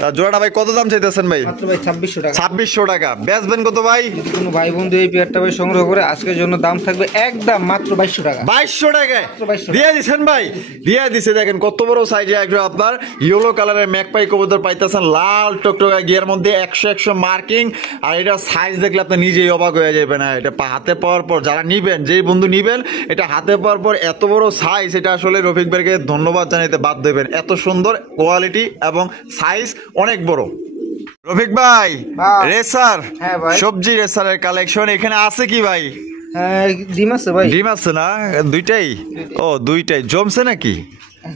তা জোড়াটা ভাই কত দাম চাইতেছেন ভাই? মাত্র ভাই 2600 টাকা। 2600 টাকা। বেচবেন কত ভাই? যদি কোনো ভাই বন্ধু এই পেয়ারটা ভাই সংগ্রহ করে আজকের জন্য দাম থাকবে একদম মাত্র 2200 টাকা। 2200 টাকায় মাত্র 2200 দিয়ে দিচ্ছেন ভাই, দিয়ে দিছে। দেখেন কত বড় সাইজে একজন আপনার ইয়েলো কালারের ম্যাকপাই কবুতর পাইতেছেন, লাল টকটকা গিয়ার মধ্যে 100 মার্কিং। আর এটা সাইজ দেখলে আপনি নিজেই অবাক হয়ে যাবেন। এটা হাতে পাওয়ার পর যারা নিবেন, যেই বন্ধু নিবেন, এটা হাতে পাওয়ার পর এত বড় সাইজ, এটা আসলে রফিক ভাইকে ধন্যবাদ জানাতে বাধ্য হবেন। এত সুন্দর কোয়ালিটি এবং সাইজ অনেক বড়। রফিক ভাই, ভাই। রেসার, হ্যাঁ ভাই। সবজি রেসারের কালেকশন এখানে আছে কি ভাই? হ্যাঁ ডিম আছে ভাই। ডিম আছে না? দুইটাই? ও দুইটাই জমছে নাকি?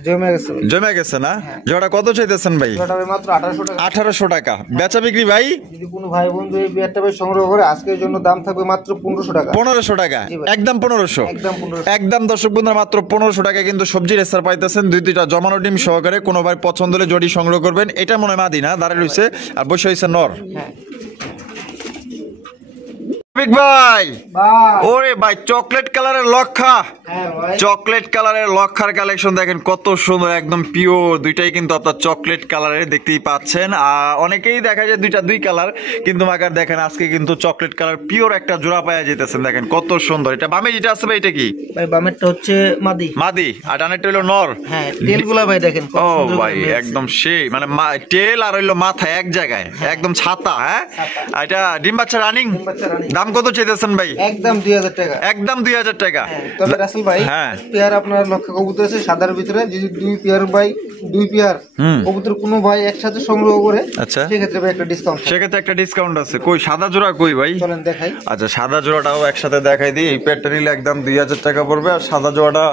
জমে গেছে ভাই। জমে গেছে না? জোড়া কত চাইতেছেন ভাই? জোড়াটা ভাই মাত্র 1800 টাকা। 1800 টাকা। বেচা বিক্রি ভাই? যদি কোনো ভাই বন্ধু এই পেয়ারটা ভাই সংগ্রহ করে আজকের জন্য দাম থাকবে মাত্র 1500 টাকা। 1500 টাকা। জি ভাই। একদম 1500। একদম 1500। একদম দর্শক বন্ধুরা মাত্র 1500 টাকা কিন্তু সবজি রেসার পাইতেছেন। দুইটা জমানো ডিম সহকারে। কোনো ভাই পছন্দ হলে জোড়ি সংগ্রহ করবেন। এটা মনে হয় মাদি না, দাঁড়িয়ে রইছে আর বসে হইছে নর। হ্যাঁ। রফিক ভাই ভাই ওরে ভাই চকলেট কালারের লক্ষা, হ্যাঁ ভাই চকলেট কালারের লক্ষার কালেকশন দেখেন কত সুন্দর, একদম পিওর, দুইটাই কিন্তু আপনার চকলেট কালারের দেখতেই পাচ্ছেন। অনেকেই দেখা যায় দুই কালার, কিন্তু মাকার দেখেন আজকে কিন্তু চকলেট কালার পিওর একটা জোড়া পাওয়া যেতেছেন, দেখেন কত সুন্দর। এটা বামে যেটা আছে ভাই এটা কি? ভাই বামেরটা হচ্ছে মাদি। মাদি আর ডানেরটা হলো নর। হ্যাঁ তেলগুলা ভাই দেখেন কত ও সুন্দর ভাই করে মেলছে। একদম সেই মানে টেল আর হইলো মাথা এক জায়গায়, একদম ছাতা। হ্যাঁ এটা ডিম বাচ্চা রানিং। ডিম বাচ্চা running। দাম কত চাইতেছেন ভাই? একদম 2000 টাকা। একদম 2000 টাকা। হ্যাঁ, তবে রাসেল ভাই হ্যাঁ। পেয়ার আপনার লক্ষ্য কবুতর আছে সাদার ভিতরে, যদি দুই পেয়ার কবুতর কোনো ভাই একসাথে সংগ্রহ করে আচ্ছা সেক্ষেত্রে ভাই একটা ডিসকাউন্ট সেক্ষেত্রে একটা ডিসকাউন্ট আছে। কই সাদা জোড়া কই ভাই? চলেন দেখাই। আচ্ছা সাদা জোড়াটাও একসাথে দেখাই দিই। এই পেয়ারটা নিলে একদম 2000 টাকা পড়বে, আর সাদা জোড়াটা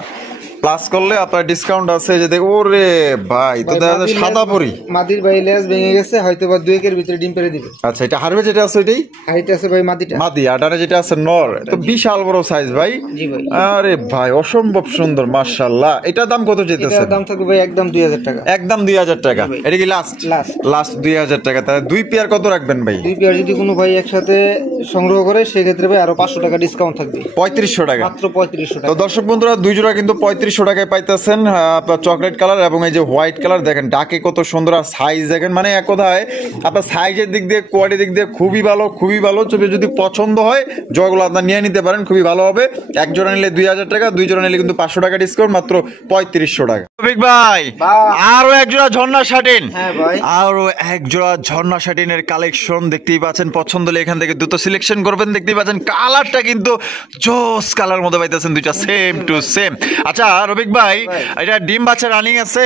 প্লাস করলে আপনার ডিসকাউন্ট আছে। যে দেখ ওরে ভাই তো দেখা যায় সাদা পরি মাদির ভাই লেজ ভেঙে গেছে, হয়তো বা 2 একের ভিতরে ডিম পেড়ে দিবে। আচ্ছা এটা হারবে যেটা আছে এটাই হাইট আছে ভাই মাদিটা। মাদি, আটারে যেটা আছে নর, তো বিশাল বড় সাইজ ভাই। জি ভাই। আরে ভাই অসম্ভব সুন্দর মাশাআল্লাহ। এটার দাম কত যেতেছে? এটার দাম থাকবে ভাই একদম 2000 টাকা। একদম 2000 টাকা। এটা কি লাস্ট? লাস্ট 2000 টাকা। তাহলে দুই পেয়ার কত রাখবেন ভাই? দুই পেয়ার যদি কোনো ভাই একসাথে সংগ্রহ করে সেক্ষেত্রে ভাই আরো 500 টাকা ডিসকাউন্ট থাকবে। 3500 টাকা। মাত্র 3500 তো টাকা। দর্শক বন্ধুরা দুই জোড়া কিন্তু 3500 টাকায় পাইতেছেন। আপনার চকলেট কালার এবং এই যে হোয়াইট কালার দেখেন, ডাকে কত সুন্দর, আর সাইজ দেখেন, মানে এক কথায় আপনার সাইজের দিক দিয়ে কোয়ালিটি দিক দিয়ে খুবই ভালো, খুবই ভালো। যদি পছন্দ হয় জয়গুলো আপনার নিয়ে নিতে পারেন, খুবই ভালো হবে। এক জোড়া নিলে 2000 টাকা, দুই জোড়া নিলে কিন্তু 500 টাকা ডিসকাউন্ট, মাত্র 3500 টাকা। রফিক ভাই আরো এক জোড়া ঝর্ণা শাটিন। হ্যাঁ ভাই আরো এক জোড়া ঝর্ণা শাটিনের কালেকশন দেখতেই পাচ্ছেন। পছন্দ হলে এখান থেকে দুটো সিলেকশন করবেন। দেখতেই পাচ্ছেন কালারটা কিন্তু জোস কালার মধ্যে পাইতেছেন, দুইটা সেম টু সেম। আচ্ছা রফিক ভাই এটা ডিম বাচ্চা রানিং আছে,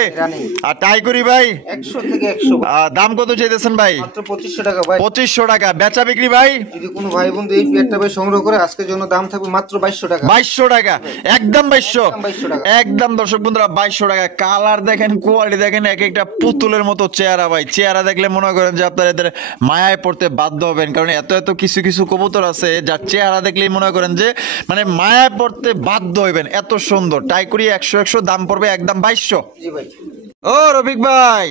আর টাই করি ভাই 100 থেকে 100। দাম কত চাইতেছেন ভাই? মাত্র 2500 টাকা ভাই। 2500 টাকা। বেচা বিক্রি ভাই? যদি কোনো ভাই বন্ধু এই পেয়ারটা ভাই সংগ্রহ করে আজকের জন্য দাম থাকবে মাত্র 2200 টাকা। 2200 টাকা। একদম 2200 টাকা। একদম। দর্শক বন্ধুরা 2200 টাকা। কালার দেখেন, কোয়ালিটি দেখেন, এক একটা পুতুলের মতো চেহারা ভাই। চেহারা দেখলে মনে করেন যে আপনারা এদের মায়ায় পড়তে বাধ্য হবেন, কারণ এত এত কিছু কিছু কবুতর আছে যার চেহারা দেখলেই মনে করেন যে মানে মায়ায় পড়তে বাধ্য হইবেন, এত সুন্দর। টাই করি 100 দাম পড়বে একদম 2200। জি ভাই। ও রফিক ভাই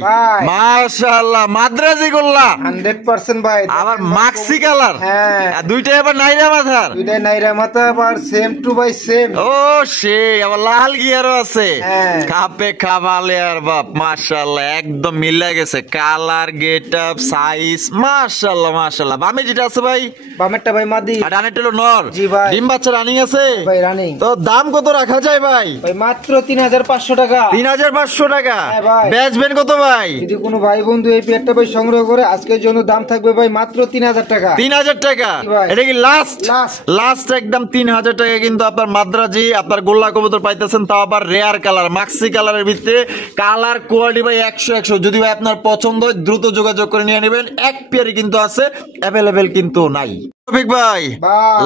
মাশাআল্লাহ, মাদ্রাজি গোল্লা 100% ভাই। আবার মাক্সি কালার। হ্যাঁ আর দুইটাই আবার নাইরা মাথার। দুইটাই নাইরা মাথা, আবার সেম টু বাই সেম। ও সেই আবার লাল গিয়ারও আছে। হ্যাঁ। কাপে খাবালে আর বাপ মাশাআল্লাহ একদম মিলে গেছে, কালার গেটআপ সাইজ মাশাআল্লাহ মাশাআল্লাহ। বামে যেটা আছে ভাই? বামেরটা ভাই মাদি আর ডানেরটা হলো নর। জি ভাই। ডিম বাচ্চা রানিং আছে ভাই রানিং। তো দাম কত রাখা যায় ভাই? ভাই মাত্র 3500 টাকা। 3500 টাকা। হ্যাঁ ভাই। বেচবেন কত ভাই? যদি কোনো ভাই বন্ধু এই পেয়ারটা ভাই সংগ্রহ করে আজকের জন্য দাম থাকবে ভাই মাত্র 3000 টাকা। 3000 টাকা। জি ভাই। এটা কি লাস্ট? লাস্ট। লাস্ট একদম 3000 টাকা কিন্তু আপনার মাদ্রাজি আপনার গোল্লা কবুতর পাইতেছেন, তাও আবার রেয়ার কালার মাক্সি কালারের ভিতরে। কালার কোয়ালিটি ভাই 100 যদি ভাই আপনার পছন্দ হয় দ্রুত যোগাযোগ করে নিয়ে নেবেন। এক পেয়ারই কিন্তু আছে, অ্যাভেলেবেল কিন্তু নাই। রফিক ভাই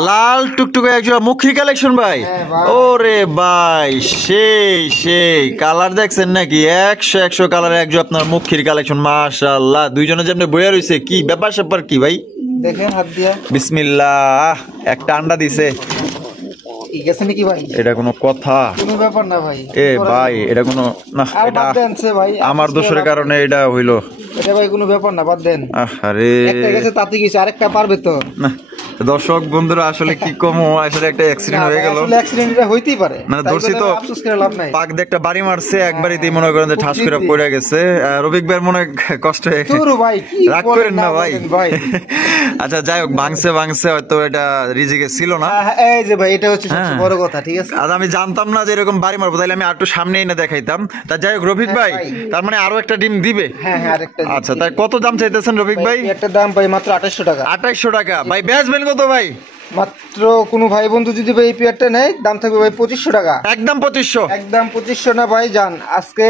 লাল টুকটুকে একজোড়া মুখী কালেকশন ভাই। ওরে ভাই সেই কালার দেখছেন নাকি? 100 কালারের একজোড়া আপনার মুখীর কালেকশন মাশাআল্লাহ। দুইজনে যেমন বইয়া রইছে, কি ব্যাপার স্যাপার কি ভাই? দেখেন হাত দিয়া বিসমিল্লাহ, একটা আন্ডা দিছে। ঠিক আছে নাকি ভাই? এটা কোনো কথা? কোনো ব্যাপার না ভাই। এ ভাই এটা কোনো না, আর এটা বাদ দেন সে ভাই, আমার দোষের কারণে এটা হইলো। এটা ভাই কোনো ব্যাপার না, বাদ দেন। আরে একটা গেছে তাতে কিছু, আরেকটা পারবে তো না। দর্শক বন্ধুরা আসলে কি কম, আসলে একটা অ্যাক্সিডেন্ট হয়ে গেল। আসলে অ্যাক্সিডেন্ট এটা হইতেই পারে, মানে দর্শি তো আফসোস করে লাভ নাই। পাক দিয়ে একটা বাড়ি মারছে, একবারই মনে করেন যে ঠাস করে পড়ে গেছে। রফিক ভাইয়ের মনে কষ্ট হয়ে তোর ভাই কি রাগ বলেন করেন না ভাই। ভাই আচ্ছা যাই হোক, ভাঙছে হয়তো এটা রিজিকে ছিল না। এই যে ভাই এটা হচ্ছে সবচেয়ে বড় কথা, ঠিক আছে? আর আমি জানতাম না যে এরকম বাড়ি মারবো, তাহলে আমি আর একটু সামনে এনে দেখাইতাম। তা যাই হোক রফিক ভাই, তার মানে আরো একটা ডিম দিবে? হ্যাঁ হ্যাঁ আরেকটা। আচ্ছা তাই কত দাম চাইতেছেন রফিক ভাই? একটা দাম ভাই মাত্র 2800 টাকা। 2800 টাকা। ভাই বেচবেন কত ভাই? মাত্র কোনো ভাই বন্ধু যদি ভাই এই পেয়ারটা নেয় দাম থাকবে ভাই 2500 টাকা। একদম 2500। একদম 2500 না ভাই, জান আজকে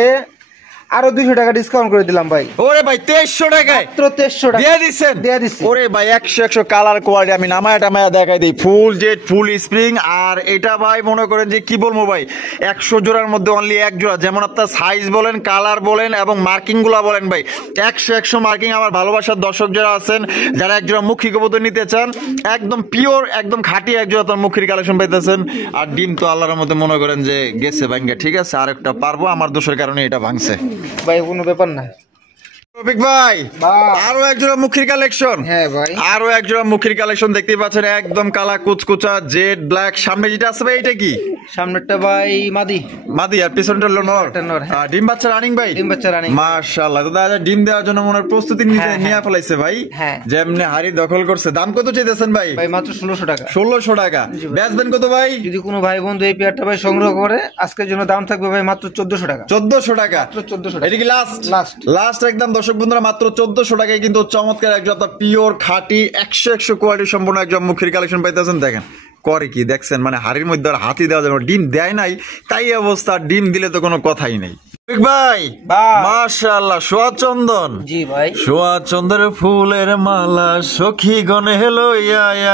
আরো 200 টাকা ডিসকাউন্ট করে দিলাম ভাই। ওরে ভাই 2300 টাকায় মাত্র 2300 টাকা দিয়ে দিচ্ছেন? দিয়ে দিচ্ছি। ওরে ভাই 100 কালার কোয়ালিটি আমি নামায় টামায় দেখাই দিই, ফুল জেড ফুল স্প্রিং। আর এটা ভাই মনে করেন যে কি বলবো ভাই, 100 জোড়ার মধ্যে অনলি এক জোড়া, যেমন আপনার সাইজ বলেন, কালার বলেন এবং মার্কিং গুলা বলেন ভাই 100 মার্কিং। আমার ভালোবাসার দর্শক যারা আছেন, যারা এক জোড়া মুখী কবুতর নিতে চান, একদম পিওর একদম খাঁটি এক জোড়া তার মুখীর কালেকশন পাইতেছেন। আর ডিম তো আল্লাহর মধ্যে মনে করেন যে গেছে ভাঙ্গা, ঠিক আছে আর একটা পারবো, আমার দোষের কারণে এটা ভাঙছে ভাই কোনো ব্যাপার না। রফিক ভাই ভাই। আরো এক জোড়া মুখির কালেকশন। হ্যাঁ ভাই, আরো এক জোড়া মুখির কালেকশন দেখতেই পাচ্ছেন, একদম কালা কুচকুচা জেড ব্ল্যাক। সামনে যেটা আছে ভাই এটা কি? সামনেরটা ভাই মাদি। মাদি আর পিছনটা হলো নর। এটা নর, হ্যাঁ। ডিম বাচ্চা রানিং ভাই? ডিম বাচ্চা রানিং। মাশাআল্লাহ। তো দাদা ডিম দেওয়ার জন্য মনে হয় প্রস্তুতি হ্যাঁ, নিয়ে ফেলাইছে ভাই। হ্যাঁ। যেমনি হাড়ি দখল করছে। দাম কত চাইতেছেন ভাই? ভাই মাত্র 1600 টাকা। 1600 টাকা। বেচবেন কত ভাই? যদি কোনো ভাই বন্ধু এই পেয়ারটা ভাই সংগ্রহ করে আজকের জন্য দাম থাকবে ভাই মাত্র 1400 টাকা। 1400 টাকা। মাত্র 1400 টাকা। এটা কি লাস্ট? লাস্ট। লাস্ট একদম দর্শক বন্ধুরা, মাত্র 1400 টাকায় কিন্তু চমৎকার একজন পিওর খাঁটি 100 কোয়ালিটি সম্পূর্ণ একজন মুখের কালেকশন পাইতেছেন। দেখেন করে কি দেখছেন, মানে হাড়ির মধ্যে আর হাতি দেওয়া যাবে না। ডিম দেয় নাই তাই অবস্থা, ডিম দিলে তো কোনো কথাই নেই। ভাই মাশাআল্লাহ, সোয়া চন্দন। জি ভাই, সোয়া চন্দ্রের ফুলের মালা সখী গনে হেলো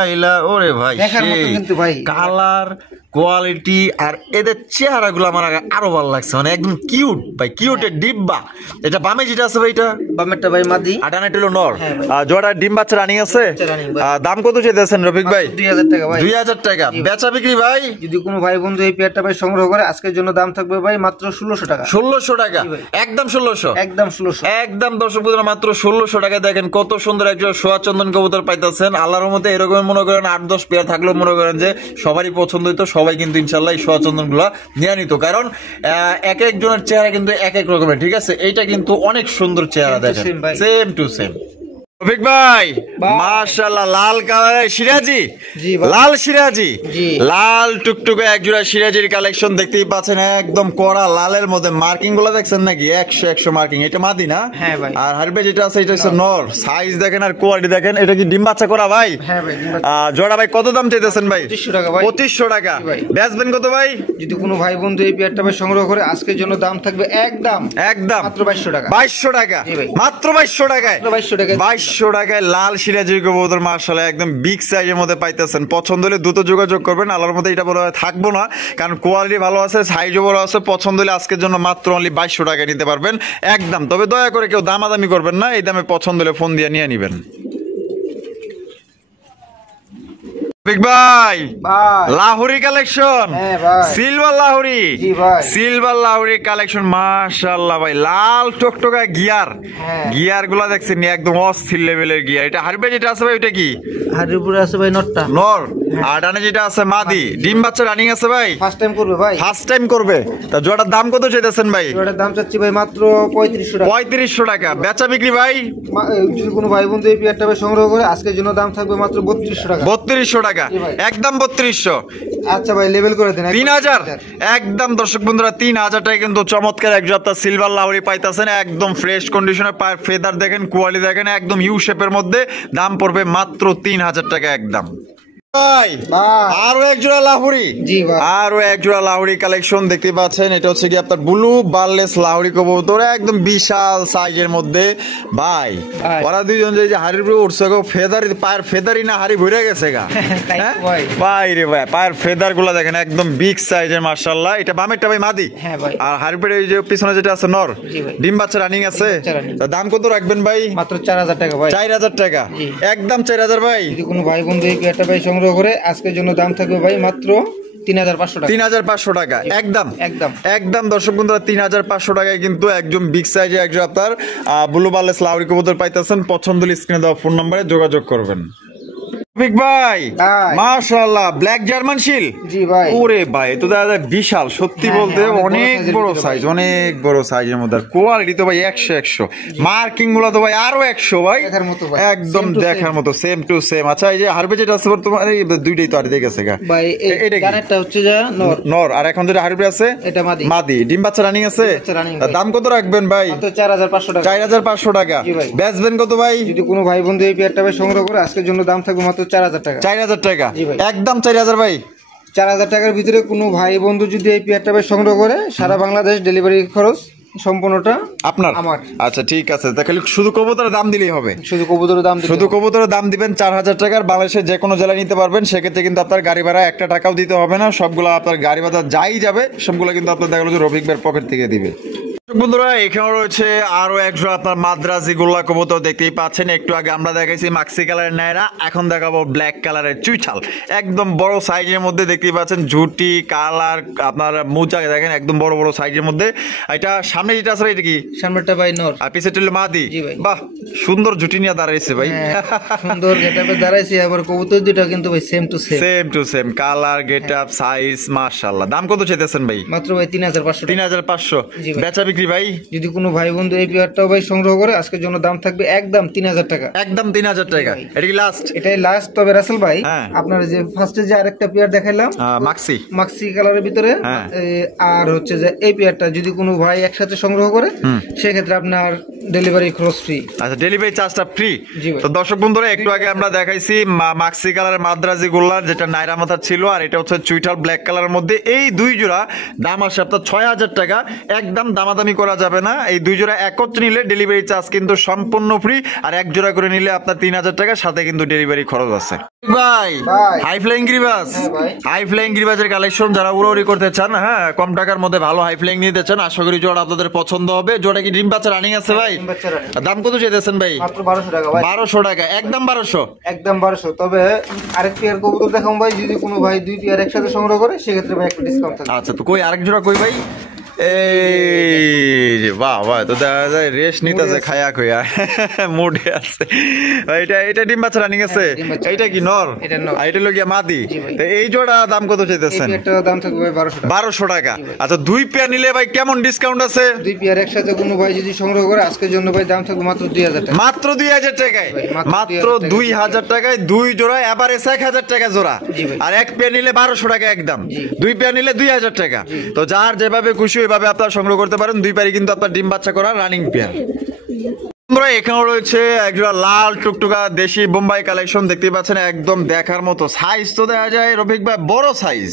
আইলা। ওরে ভাই দেখার মতো কিন্তু ভাই। কালার কোয়ালিটি আর এদের চেহারা গুলো আমার আরো ভালো লাগছে, মানে একদম কিউট ভাই, কিউটের ডিব্বা। এটা বামে যেটা আছে ভাই, এটা বামেরটা ভাই মাদি, আটানাটা হলো নর। হ্যাঁ ভাই। জোড়া ডিম বাচ্চা রানিং আছে। রানিং ভাই। দাম কত চাইতেছেন রফিক ভাই? 2000 টাকা ভাই। 2000 টাকা। বেচা বিক্রি ভাই? যদি কোনো ভাই বন্ধু এই পেয়ারটা ভাই সংগ্রহ করে আজকের জন্য দাম থাকবে ভাই মাত্র 1600 টাকা। 1600 টাকা। একদম 1600। একদম 1600। একদম দর্শক বন্ধুরা মাত্র 1600 টাকায় দেখেন কত সুন্দর একজন সোয়া চন্দন কবুতর পাইতেছেন। আল্লাহর মধ্যে এরকম মনে করেন 8-10 পেয়ার থাকলেও মনে করেন যে সবারই পছন্দ হইতো, সবাই কিন্তু ইনশাল্লাহ সোয়া চন্দন গুলা নিয়ে নিত। কারণ এক একজনের চেহারা কিন্তু এক এক রকমের, ঠিক আছে? এইটা কিন্তু অনেক সুন্দর চেহারা, দেখেন সেম টু সেম। রফিক ভাই মাশাআল্লাহ, লাল কালারের সিরাজি। জি ভাই। লাল সিরাজি। জি। লাল টুকটুকে একজোড়া সিরাজির কালেকশন দেখতেই পাচ্ছেন, একদম কড়া লালের মধ্যে মার্কিং গুলো দেখছেন নাকি? 100 মার্কিং। এটা মাদি না? হ্যাঁ ভাই। আর হারবে যেটা আছে এটা হচ্ছে নর। সাইজ দেখেন আর কোয়ালিটি দেখেন। এটা কি ডিম বাচ্চা করা ভাই? হ্যাঁ ভাই। জোড়া ভাই কত দাম চাইতেছেন ভাই? 2500 টাকা ভাই। 2500 টাকা। জি ভাই। বেচবেন কত ভাই? যদি কোনো ভাই বন্ধু এই পেয়ারটা ভাই সংগ্রহ করে আজকের জন্য দাম থাকবে একদম মাত্র 2200 টাকা। 2200 টাকা। জি ভাই। মাত্র 2200 টাকায়। মাত্র 2200 টাকায়। 2200 টাকায় লাল সিরাজির কবুতর মাশাআল্লাহ একদম বিগ সাইজের মধ্যে পাইতেছেন। পছন্দ হলে দ্রুত যোগাযোগ করবেন। আল্লাহর মধ্যে এটা বলা থাকবো না, কারণ কোয়ালিটি ভালো আছে, সাইজও বড় আছে। পছন্দ হলে আজকের জন্য মাত্র অনলি 2200 টাকায় নিতে পারবেন একদম। তবে দয়া করে কেউ দামাদামি করবেন না, এই দামে পছন্দ হলে ফোন দিয়ে নিয়ে নিবেন। ভাই লাহোরি কালেকশন। হ্যাঁ ভাই। সিলভার লাহোরি। জি ভাই। সিলভার লাহোরি কালেকশন মাশাআল্লাহ ভাই, লাল টকটকা গিয়ার। হ্যাঁ। গিয়ার গুলা দেখছেন একদম অস্থির লেভেলের গিয়ার। এটা হারবে যেটা আছে ভাই ওটা কি? হারিপুরে আছে ভাই নটটা। নর। আর ডানে যেটা আছে মাদি। ডিম বাচ্চা রানিং আছে ভাই? ফার্স্ট টাইম করবে ভাই। ফার্স্ট টাইম করবে। তা জোড়ার দাম কত চাইতেছেন ভাই? এটার দাম চাচ্ছি ভাই মাত্র 3500 টাকা। 3500 টাকা। বেচা বিক্রি ভাই? যদি কোনো ভাই বন্ধু এই পেয়ারটা ভাই সংগ্রহ করে আজকের জন্য দাম থাকবে মাত্র 3200 টাকা। 3200 টাকা। জি ভাই। একদম 3200। আচ্ছা ভাই, লেভেল করে দেন। 3000। একদম দর্শক বন্ধুরা 3000 টাকা কিন্তু চমৎকার এক জোড়া সিলভার লাহোরি পাইতেছেন, একদম ফ্রেশ কন্ডিশনে। পায়ের ফেদার দেখেন, কোয়ালিটি দেখেন, একদম ইউ শেপের মধ্যে। দাম পড়বে মাত্র 3000 টাকা একদম। ভাই আরো এক জোড়া লাহোরি। জি ভাই। আরো এক জোড়া লাহোরি কালেকশন দেখতে পাচ্ছেন। এটা হচ্ছে কি আপনার ব্লু বারলেস লাহোরি কবুতর, একদম বিশাল সাইজের মধ্যে ভাই। ওরা দুইজন যে হাড়ির উপরে উঠছে গো, ফেদারি পায়ের ফেদারি না হাড়ি ভরে গেছে গা। হ্যাঁ? ভাই রে ভাই, পায়ের ফেদার গুলা দেখেন একদম বিগ সাইজের মাশাআল্লাহ। এটা বামেরটা ভাই মাদি। হ্যাঁ ভাই। আর হাড়ির উপরে এই যে পিছনে যেটা আছে নর। জি ভাই। ডিম বাচ্চা রানিং আছে। তা দাম কত রাখবেন ভাই? মাত্র 4000 টাকা ভাই। 4000 টাকা। জি। একদম 4000 ভাই। যদি কোনো ভাই বন্ধু এই পেয়ারটা ভাই সংগ্রহ করে আজকের জন্য দাম থাকবে ভাই মাত্র 3500 টাকা। 3500 টাকা একদম। একদম। একদম দর্শক বন্ধুরা 3500 টাকায় কিন্তু একদম বিগ সাইজে একজন আপনার ব্লু বারলেস লাহোরি কবুতর পাইতেছেন। পছন্দ হলে স্ক্রিনে দেওয়া ফোন নম্বরে যোগাযোগ করবেন। রফিক ভাই মাশাআল্লাহ, ব্ল্যাক জার্মান শিল। জি ভাই। ওরে ভাই, তো দাদা বিশাল সত্যি বলতে, অনেক বড় সাইজ, অনেক বড় সাইজের মধ্যে। কোয়ালিটি তো ভাই 100। মার্কিং গুলো তো ভাই আরো 100 ভাই, দেখার মতো ভাই, একদম দেখার মতো, সেম টু সেম। আচ্ছা এই যে হারবে যেটা আছে বর্তমানে দুইটাই তো আর দেখে গেছে গা ভাই। এটা কি? কানেরটা হচ্ছে যে নর। নর। আর এখন যেটা হারবে আছে এটা মাদি। মাদি। ডিম বাচ্চা রানিং আছে। তার দাম কত রাখবেন ভাই? মাত্র 4500 টাকা। 4500 টাকা। জি ভাই। বেচবেন কত ভাই? যদি কোনো ভাই বন্ধু এই পেয়ারটা ভাই সংগ্রহ করে আজকের জন্য দাম থাকবে মাত্র 4000 টাকা। 4000 টাকা। জি ভাই। একদম 4000 ভাই। 4000 টাকার ভিতরে কোনো ভাই বন্ধু যদি এই পেয়ারটা ভাই সংগ্রহ করে সারা বাংলাদেশ ডেলিভারি খরচ সম্পূর্ণটা আপনার। আমার। আচ্ছা ঠিক আছে, তা খালি শুধু কবুতরের দাম দিলেই হবে। শুধু কবুতরের দাম শুধু কবুতরের দাম দিবেন 4000 টাকার। বাংলাদেশের যে কোনো জেলায় নিতে পারবেন। সেক্ষেত্রে কিন্তু আপনার গাড়ি ভাড়া 1 টাকাও দিতে হবে না। সবগুলো আপনার গাড়ি ভাড়া যাই যাবে সবগুলো কিন্তু আপনার দেখা গেল যে রফিক ভাইয়ের পকেট থেকে দিবে। বন্ধুরা এখানে রয়েছে আরো একজন আপনার মাদ্রাজি গোল্লা কবুতর দেখতেই পাচ্ছেন। একটু আগে আমরা দেখাইছি মাক্সি কালারের নায়রা, এখন দেখাবো ব্ল্যাক কালারের চুইঠাল। একদম বড় সাইজের মধ্যে দেখতেই পাচ্ছেন, ঝুটি কালার আপনার মোজা দেখেন একদম বড় বড় সাইজের মধ্যে। এটা সামনে যেটা আছে এটা কি? সামনেটা ভাই নর আর পিছেরটা হলো মাদি। বাহ, সুন্দর ঝুটি নিয়ে দাঁড়াইছে ভাই, সুন্দর গেটআপে দাঁড়াইছে। আবার কবুতর দুটো কিন্তু ভাই same to same colour getup size মাশাআল্লাহ। দাম কত চাইতেছেন ভাই? মাত্র ভাই 3500। 3500 বেচা বিক্রি ভাই? যদি কোনো ভাই বন্ধু এই পেয়ারটাও ভাই সংগ্রহ করে আজকের জন্য দাম থাকবে একদম 3000 টাকা। একদম 3000 টাকা। এটা কি লাস্ট? এটাই লাস্ট। তবে রাসেল ভাই আপনারা যে ফার্স্টে যে আরেকটা পেয়ার দেখাইলাম মাক্সি কালারের ভিতরে, আর হচ্ছে যে এই পেয়ারটা যদি কোনো ভাই একসাথে সংগ্রহ করে সেক্ষেত্রে আপনার ডেলিভারি খরচ ফ্রি। আচ্ছা, ডেলিভারি চার্জটা ফ্রি। তো দর্শক বন্ধুরা একটু আগে আমরা দেখাইছি মাক্সি কালারের মাদ্রাজি গোল্লার, যেটা নাইরা মাথা ছিল, আর এটা হচ্ছে চুইঠাল ব্ল্যাক কালারের মধ্যে। এই দুই জোড়া দাম আসে আপনার 6000 টাকা। একদম দামাদামি করা যাবে না। এই দুই জোড়া একত্রে নিলে ডেলিভারি চার্জ কিন্তু সম্পূর্ণ ফ্রি, আর এক জোড়া করে নিলে আপনার 3000 টাকা, সাথে কিন্তু ডেলিভারি খরচ আছে। ভাই হাই ফ্লাইং গ্রিবাস, হাই ফ্লাইং গ্রিবাসের কালেকশন যারা উড়াউড়ি করতে চান, হ্যাঁ কম টাকার মধ্যে ভালো হাই ফ্লাইং নিতে চান, আশা করি জোড়া আপনাদের পছন্দ হবে। জোড়া কি ডিম বাচ্চা রানিং আছে ভাই? দাম কত চাইতেছেন ভাই? মাত্র 1200 টাকা ভাই। 1200 টাকা, একদম 1200। একদম 1200। তবে আরেক পেয়ার কবুতর দেখাম ভাই, যদি কোনো ভাই দুই পেয়ার একসাথে সংগ্রহ করে সেক্ষেত্রে ভাই একটা ডিসকাউন্ট থাকবে। আচ্ছা, তো কই আরেক জোড়া কই ভাই? এই বাহ বাহ, তো দেখা যায় রেস্ট নিতেছে খায়া খয়া, মুডে আছে। এটা ডিম বাচ্চা রানিং আছে। এইটা কি নর? এটা লগিয়া মাদি। এই জোড়া দাম কত চাইতেছেন? এটার দাম থাকবে 1200 টাকা। আচ্ছা, দুই পেয়ার নিলে ভাই কেমন ডিসকাউন্ট আছে? দুই পেয়ার একসাথে কোনো ভাই যদি সংগ্রহ করে আজকের জন্য ভাই দাম থাকবে মাত্র 2000 টাকা। মাত্র 2000 টাকায়, মাত্র 2000 টাকায় দুই জোড়া, এভারেজ 1000 টাকা জোড়া। আর এক পেয়ার নিলে 1200 টাকা একদম, দুই পেয়ার নিলে 2000 টাকা। তো যার যেভাবে খুশি ওইভাবে আপনারা সংগ্রহ করতে পারেন। দুই পেয়ারই কিন্তু আপনার ডিম বাচ্চা করা রানিং পেয়ার। এখানে রয়েছে একজোড়া লাল টুকটুকা দেশি বোম্বাই কালেকশন দেখতেই পাচ্ছেন, একদম দেখার মতো সাইজ। তো দেখা যায় রফিক ভাই বড় সাইজ,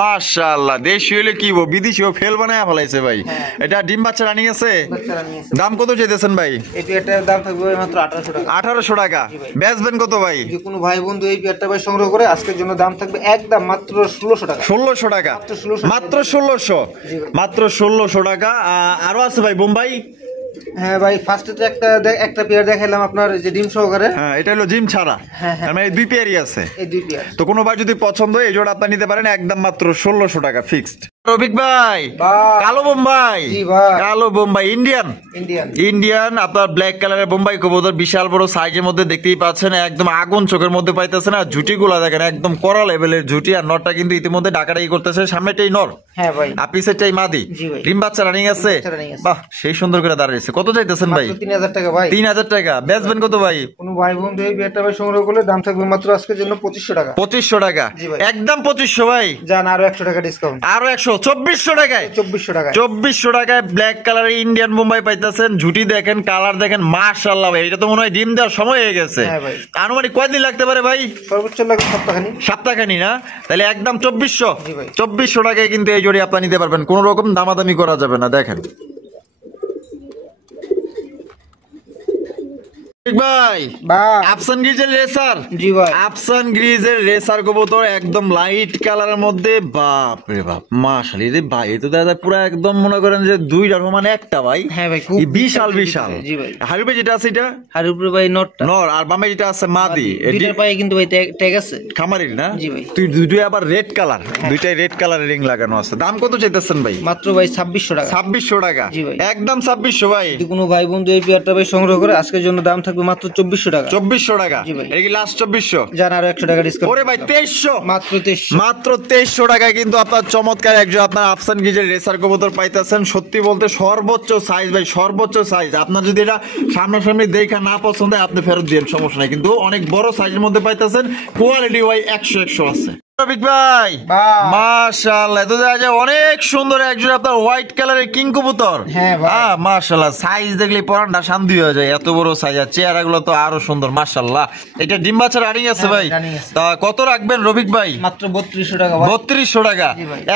মাশাআল্লাহ। দেশি হলে কি বিদেশিও ফেল বানায় ফেলাইছে ভাই। এটা ডিম বাচ্চা রানিং আছে। দাম কত চাইতেছেন ভাই? এই পেয়ারটার দাম থাকবে মাত্র 1800 টাকা। 1800 টাকা। বেচবেন কত ভাই? যদি কোনো ভাই বন্ধু এই পেয়ারটা ভাই সংগ্রহ করে আজকের জন্য দাম থাকবে একদম মাত্র 1600 টাকা। 1600 টাকা, মাত্র 1600, মাত্র 1600 টাকা। আরো আছে ভাই বোম্বাই? হ্যাঁ ভাই, ফার্স্টে তো একটা পেয়ার দেখাইলাম আপনার যে ডিম সহকারে। হ্যাঁ, এটা হলো ডিম ছাড়া। মানে এই দুই পেয়ারই আছে। এই দুই পেয়ার। তো কোনো ভাই যদি পছন্দ হয় এই জোড়া আপনি নিতে পারেন একদম মাত্র 1600 টাকা ফিক্সড। রফিক ভাই কালো বোম্বাই, কালো বোম্বাই ইন্ডিয়ান আপনার ব্ল্যাক কালারের বোম্বাই কবুতর, বিশাল বড় সাইজের মধ্যে দেখতেই পাচ্ছেন, একদম আগুন চোখের মধ্যে পাইতেছেন। আর ঝুটি গুলা দেখেন একদম কড়া লেভেলের ঝুটি। আর নরটা কিন্তু ইতিমধ্যে ডাকাডাকি করতেছে। সামনেটাই নর, হ্যাঁ ভাই, আর পিছেরটাই মাদি। ডিম বাচ্চা রানিং আছে। বাহ, সেই সুন্দর করে দাঁড়িয়েছে। কত চাইতেছেন ভাই? 3000 টাকা ভাই। 3000 টাকা। বেচবেন কত ভাই? কোন ভাই বন্ধু এই পেয়ারটা ভাই সংগ্রহ করলে দাম থাকবে মাত্র আজকের জন্য 2500 টাকা। 2500 টাকা, একদম 2500 ভাই। জান আরো 100 টাকা ডিসকাউন্ট। আরো 100, 2400 টাকায়। 2400 টাকায়, 2400 টাকায় ব্ল্যাক কালারের ইন্ডিয়ান বোম্বাই পাইতেছেন। ঝুটি দেখেন, কালার দেখেন, মাশাআল্লাহ ভাই। এটা তো মনে হয় ডিম দেওয়ার সময় হয়ে গেছে। আনুমানিক কয়দিন লাগতে পারে ভাই? সর্বোচ্চ লাগে সপ্তাহখানি। সপ্তাহখানি না? তাহলে একদম 2400। 2400 টাকায় কিন্তু এই জোড়ি আপনি নিতে পারবেন, কোন রকম দামাদামি করা যাবে না। দেখেন ভাই, আফসান গ্রিজের রেসার। জি ভাই, আফসান গ্রিজের রেসার কবুতর, একদম লাইট কালারের মধ্যে। বাপ রে বাপ, মাশাআল্লাহ রে ভাই। তো দাদা পুরো একদম মনে করেন যে দুইটার সমান একটা ভাই। হ্যাঁ ভাই, খুব বিশাল বিশাল। জি ভাই, হারুপে যেটা আছে এটা হারুপে ভাই নটটা নর, আর বামে যেটা আছে মাদি। এটার পায়ে কিন্তু ভাই ট্যাগ আছে খামারির না? জি ভাই। তুই দুইটাই আবার রেড কালার, দুইটাই রেড কালারের রিং লাগানো আছে। দাম কত চাইতেছেন ভাই? মাত্র ভাই 2600 টাকা। 2600 টাকা। জি ভাই, একদম 2600 ভাই। যদি কোনো ভাই বন্ধু এই পেয়ারটা ভাই সংগ্রহ করে আজকের জন্য দাম মাত্র 2400 টাকা। 2400 টাকা। এটা কি লাস্ট 2400? জান আরো 100 টাকা ডিসকাউন্ট। ওরে ভাই 2300, মাত্র 2300, মাত্র 2300 টাকায় কিন্তু আপনার চমৎকার একজন আপনার আফসান গিজের রেসার কবুতর পাইতেছেন। সত্যি বলতে সর্বোচ্চ সাইজ ভাই, সর্বোচ্চ সাইজ। আপনার যদি এটা সামনাসামনি দেখা না পছন্দ হয় আপনি ফেরত দিন, সমস্যা নাই। কিন্তু অনেক বড় সাইজের মধ্যে পাইতেছেন, কোয়ালিটি ভাই 100 আছে। ভাই মাশাআল্লাহ, তো দেখা যায় অনেক সুন্দর একজন আপনার হোয়াইট কালারের কিং কবুতর। হ্যাঁ মাশাআল্লাহ, সাইজ দেখলে পরানটা শান্তি হয়ে যায়, এত বড় সাইজ। আর চেহারা গুলো তো আরো সুন্দর মাশাআল্লাহ। এটা ডিম বাচ্চা রানিং আছে ভাই। তা কত রাখবেন রফিক ভাই? মাত্র 3200 টাকা। 3200 টাকা,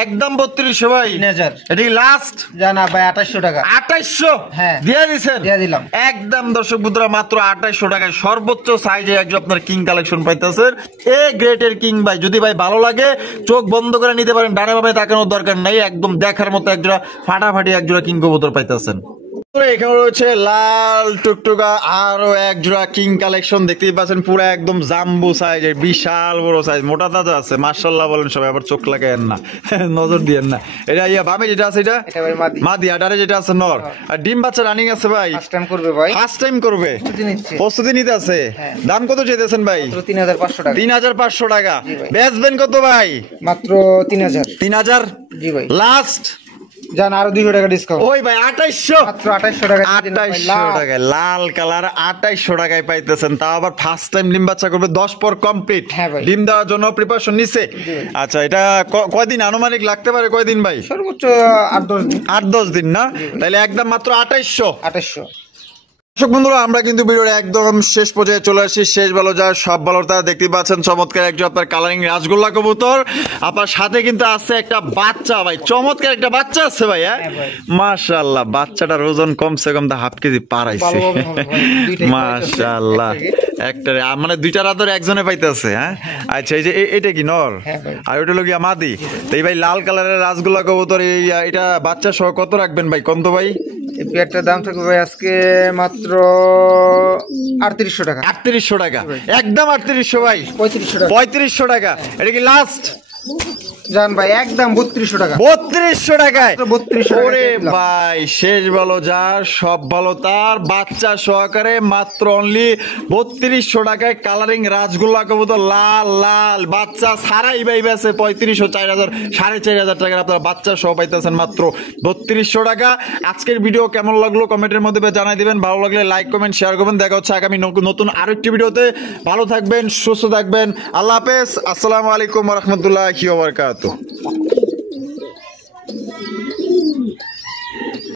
একদম 3200 ভাই। 3000। এটা কি লাস্ট? জানা ভাই 2800 টাকা। 2800? হ্যাঁ, দিয়ে দিছেন? দিয়ে দিলাম একদম। দর্শক বন্ধুরা মাত্র 2800 টাকায় সর্বোচ্চ সাইজে একজন আপনার কিং কালেকশন পাইতেছেন। এ গ্রেটের কিং ভাই। যদি ভাই ভালো ভালো লাগে চোখ বন্ধ করে নিতে পারেন, ডানে বামে তাকানোর দরকার নাই, একদম দেখার মতো একজোড়া ফাটাফাটি একজোড়া কিং কবুতর পাইতেছেন। এখানে রয়েছে লাল টুকটুকা আরো এক জোড়া কিং কালেকশন, দেখতেই পাচ্ছেন পুরো একদম জাম্বু সাইজের, বিশাল বড় সাইজ, মোটা তাজা আছে, মাশাআল্লাহ বলেন সবাই, আবার চোখ লাগায়েন না, নজর দিয়েন না। এটা বামে যেটা আছে এটা মাদি, আর ডানে যেটা আছে নর। আর ডিম বাচ্চা রানিং আছে ভাই, ফার্স্ট টাইম করবে ভাই, ফার্স্ট টাইম করবে, প্রস্তুতি নিতে আছে। দাম কত চাইতেছেন ভাই? 3500 টাকা। 3500 টাকা। বেচবেন কত ভাই? মাত্র 3000। 3000 জি ভাই, লাস্ট জান আরো 200 টাকা ডিসকাউন্ট। ওই ভাই 2800, মাত্র 2800 টাকা। 2800 টাকায় লাল কালার 2800 টাকায় পাইতেছেন, তা আবার ফার্স্ট টাইম ডিম বাচ্চা করবে, 10 পর কমপ্লিট। হ্যাঁ ভাই, ডিম দেওয়ার জন্য প্রিপারেশন নিছে। আচ্ছা, এটা কয়দিন আনুমানিক লাগতে পারে? কয়দিন ভাই? সর্বোচ্চ 8-10 দিন। 8-10 দিন না? তাহলে একদম মাত্র 2800। 2800। দর্শক বন্ধুরা, আমরা কিন্তু ভিডিওর একদম শেষ পর্যায়ে চলে আসি। শেষ ভালো যা সব ভালো তা, দেখতে পাচ্ছেন চমৎকার একজন আপনার কালারিং রাজগোল্লা কবুতর, আপনার সাথে কিন্তু আছে একটা বাচ্চা ভাই, চমৎকার একটা বাচ্চা আছে ভাই। হ্যাঁ মাশাআল্লাহ, বাচ্চাটার ওজন কমসে কম 1/2 কেজি পারাইছে, মাশাআল্লাহ। একটা মানে দুইটার আদর একজনে পাইতেছে। হ্যাঁ আচ্ছা, এই যে এটা কি নর আর ওটা লগিয়া মাদি? তো এই ভাই লাল কালারের রাজগোল্লা কবুতর, এটা বাচ্চা সহ কত রাখবেন ভাই? কত ভাই? এই পেয়ারটার দাম থাকবে ভাই আজকে মাত্র 3800 টাকা। 3800 টাকা, একদম 3800 ভাই। 3500 টাকা। 3500 টাকা। এটা কি লাস্ট? জান ভাই একদম 3200 টাকা। 3200 টাকায়? 3200 টাকা। ওরে ভাই, শেষ ভালো যার সব ভালো তার, বাচ্চা সহকারে মাত্র অনলি 3200 টাকায় কালারিং রাজগোল্লা কবুতর, লাল লাল বাচ্চা ছাড়াই ভাই বেছে 3500, 4000, 4500 টাকার আপনারা বাচ্চা সহ পাইতেছেন মাত্র 3200 টাকা। আজকের ভিডিও কেমন লাগলো কমেন্টের মধ্যে জানাই দিবেন, ভালো লাগলে লাইক কমেন্ট শেয়ার করবেন। দেখা হচ্ছে আগামী নতুন আরেকটি ভিডিওতে। ভালো থাকবেন, সুস্থ থাকবেন, আল্লাহ হাফেজ, আসসালামু আলাইকুম ওয়া রাহমাতুল্লাহি ওয়া বারাকাতুহু।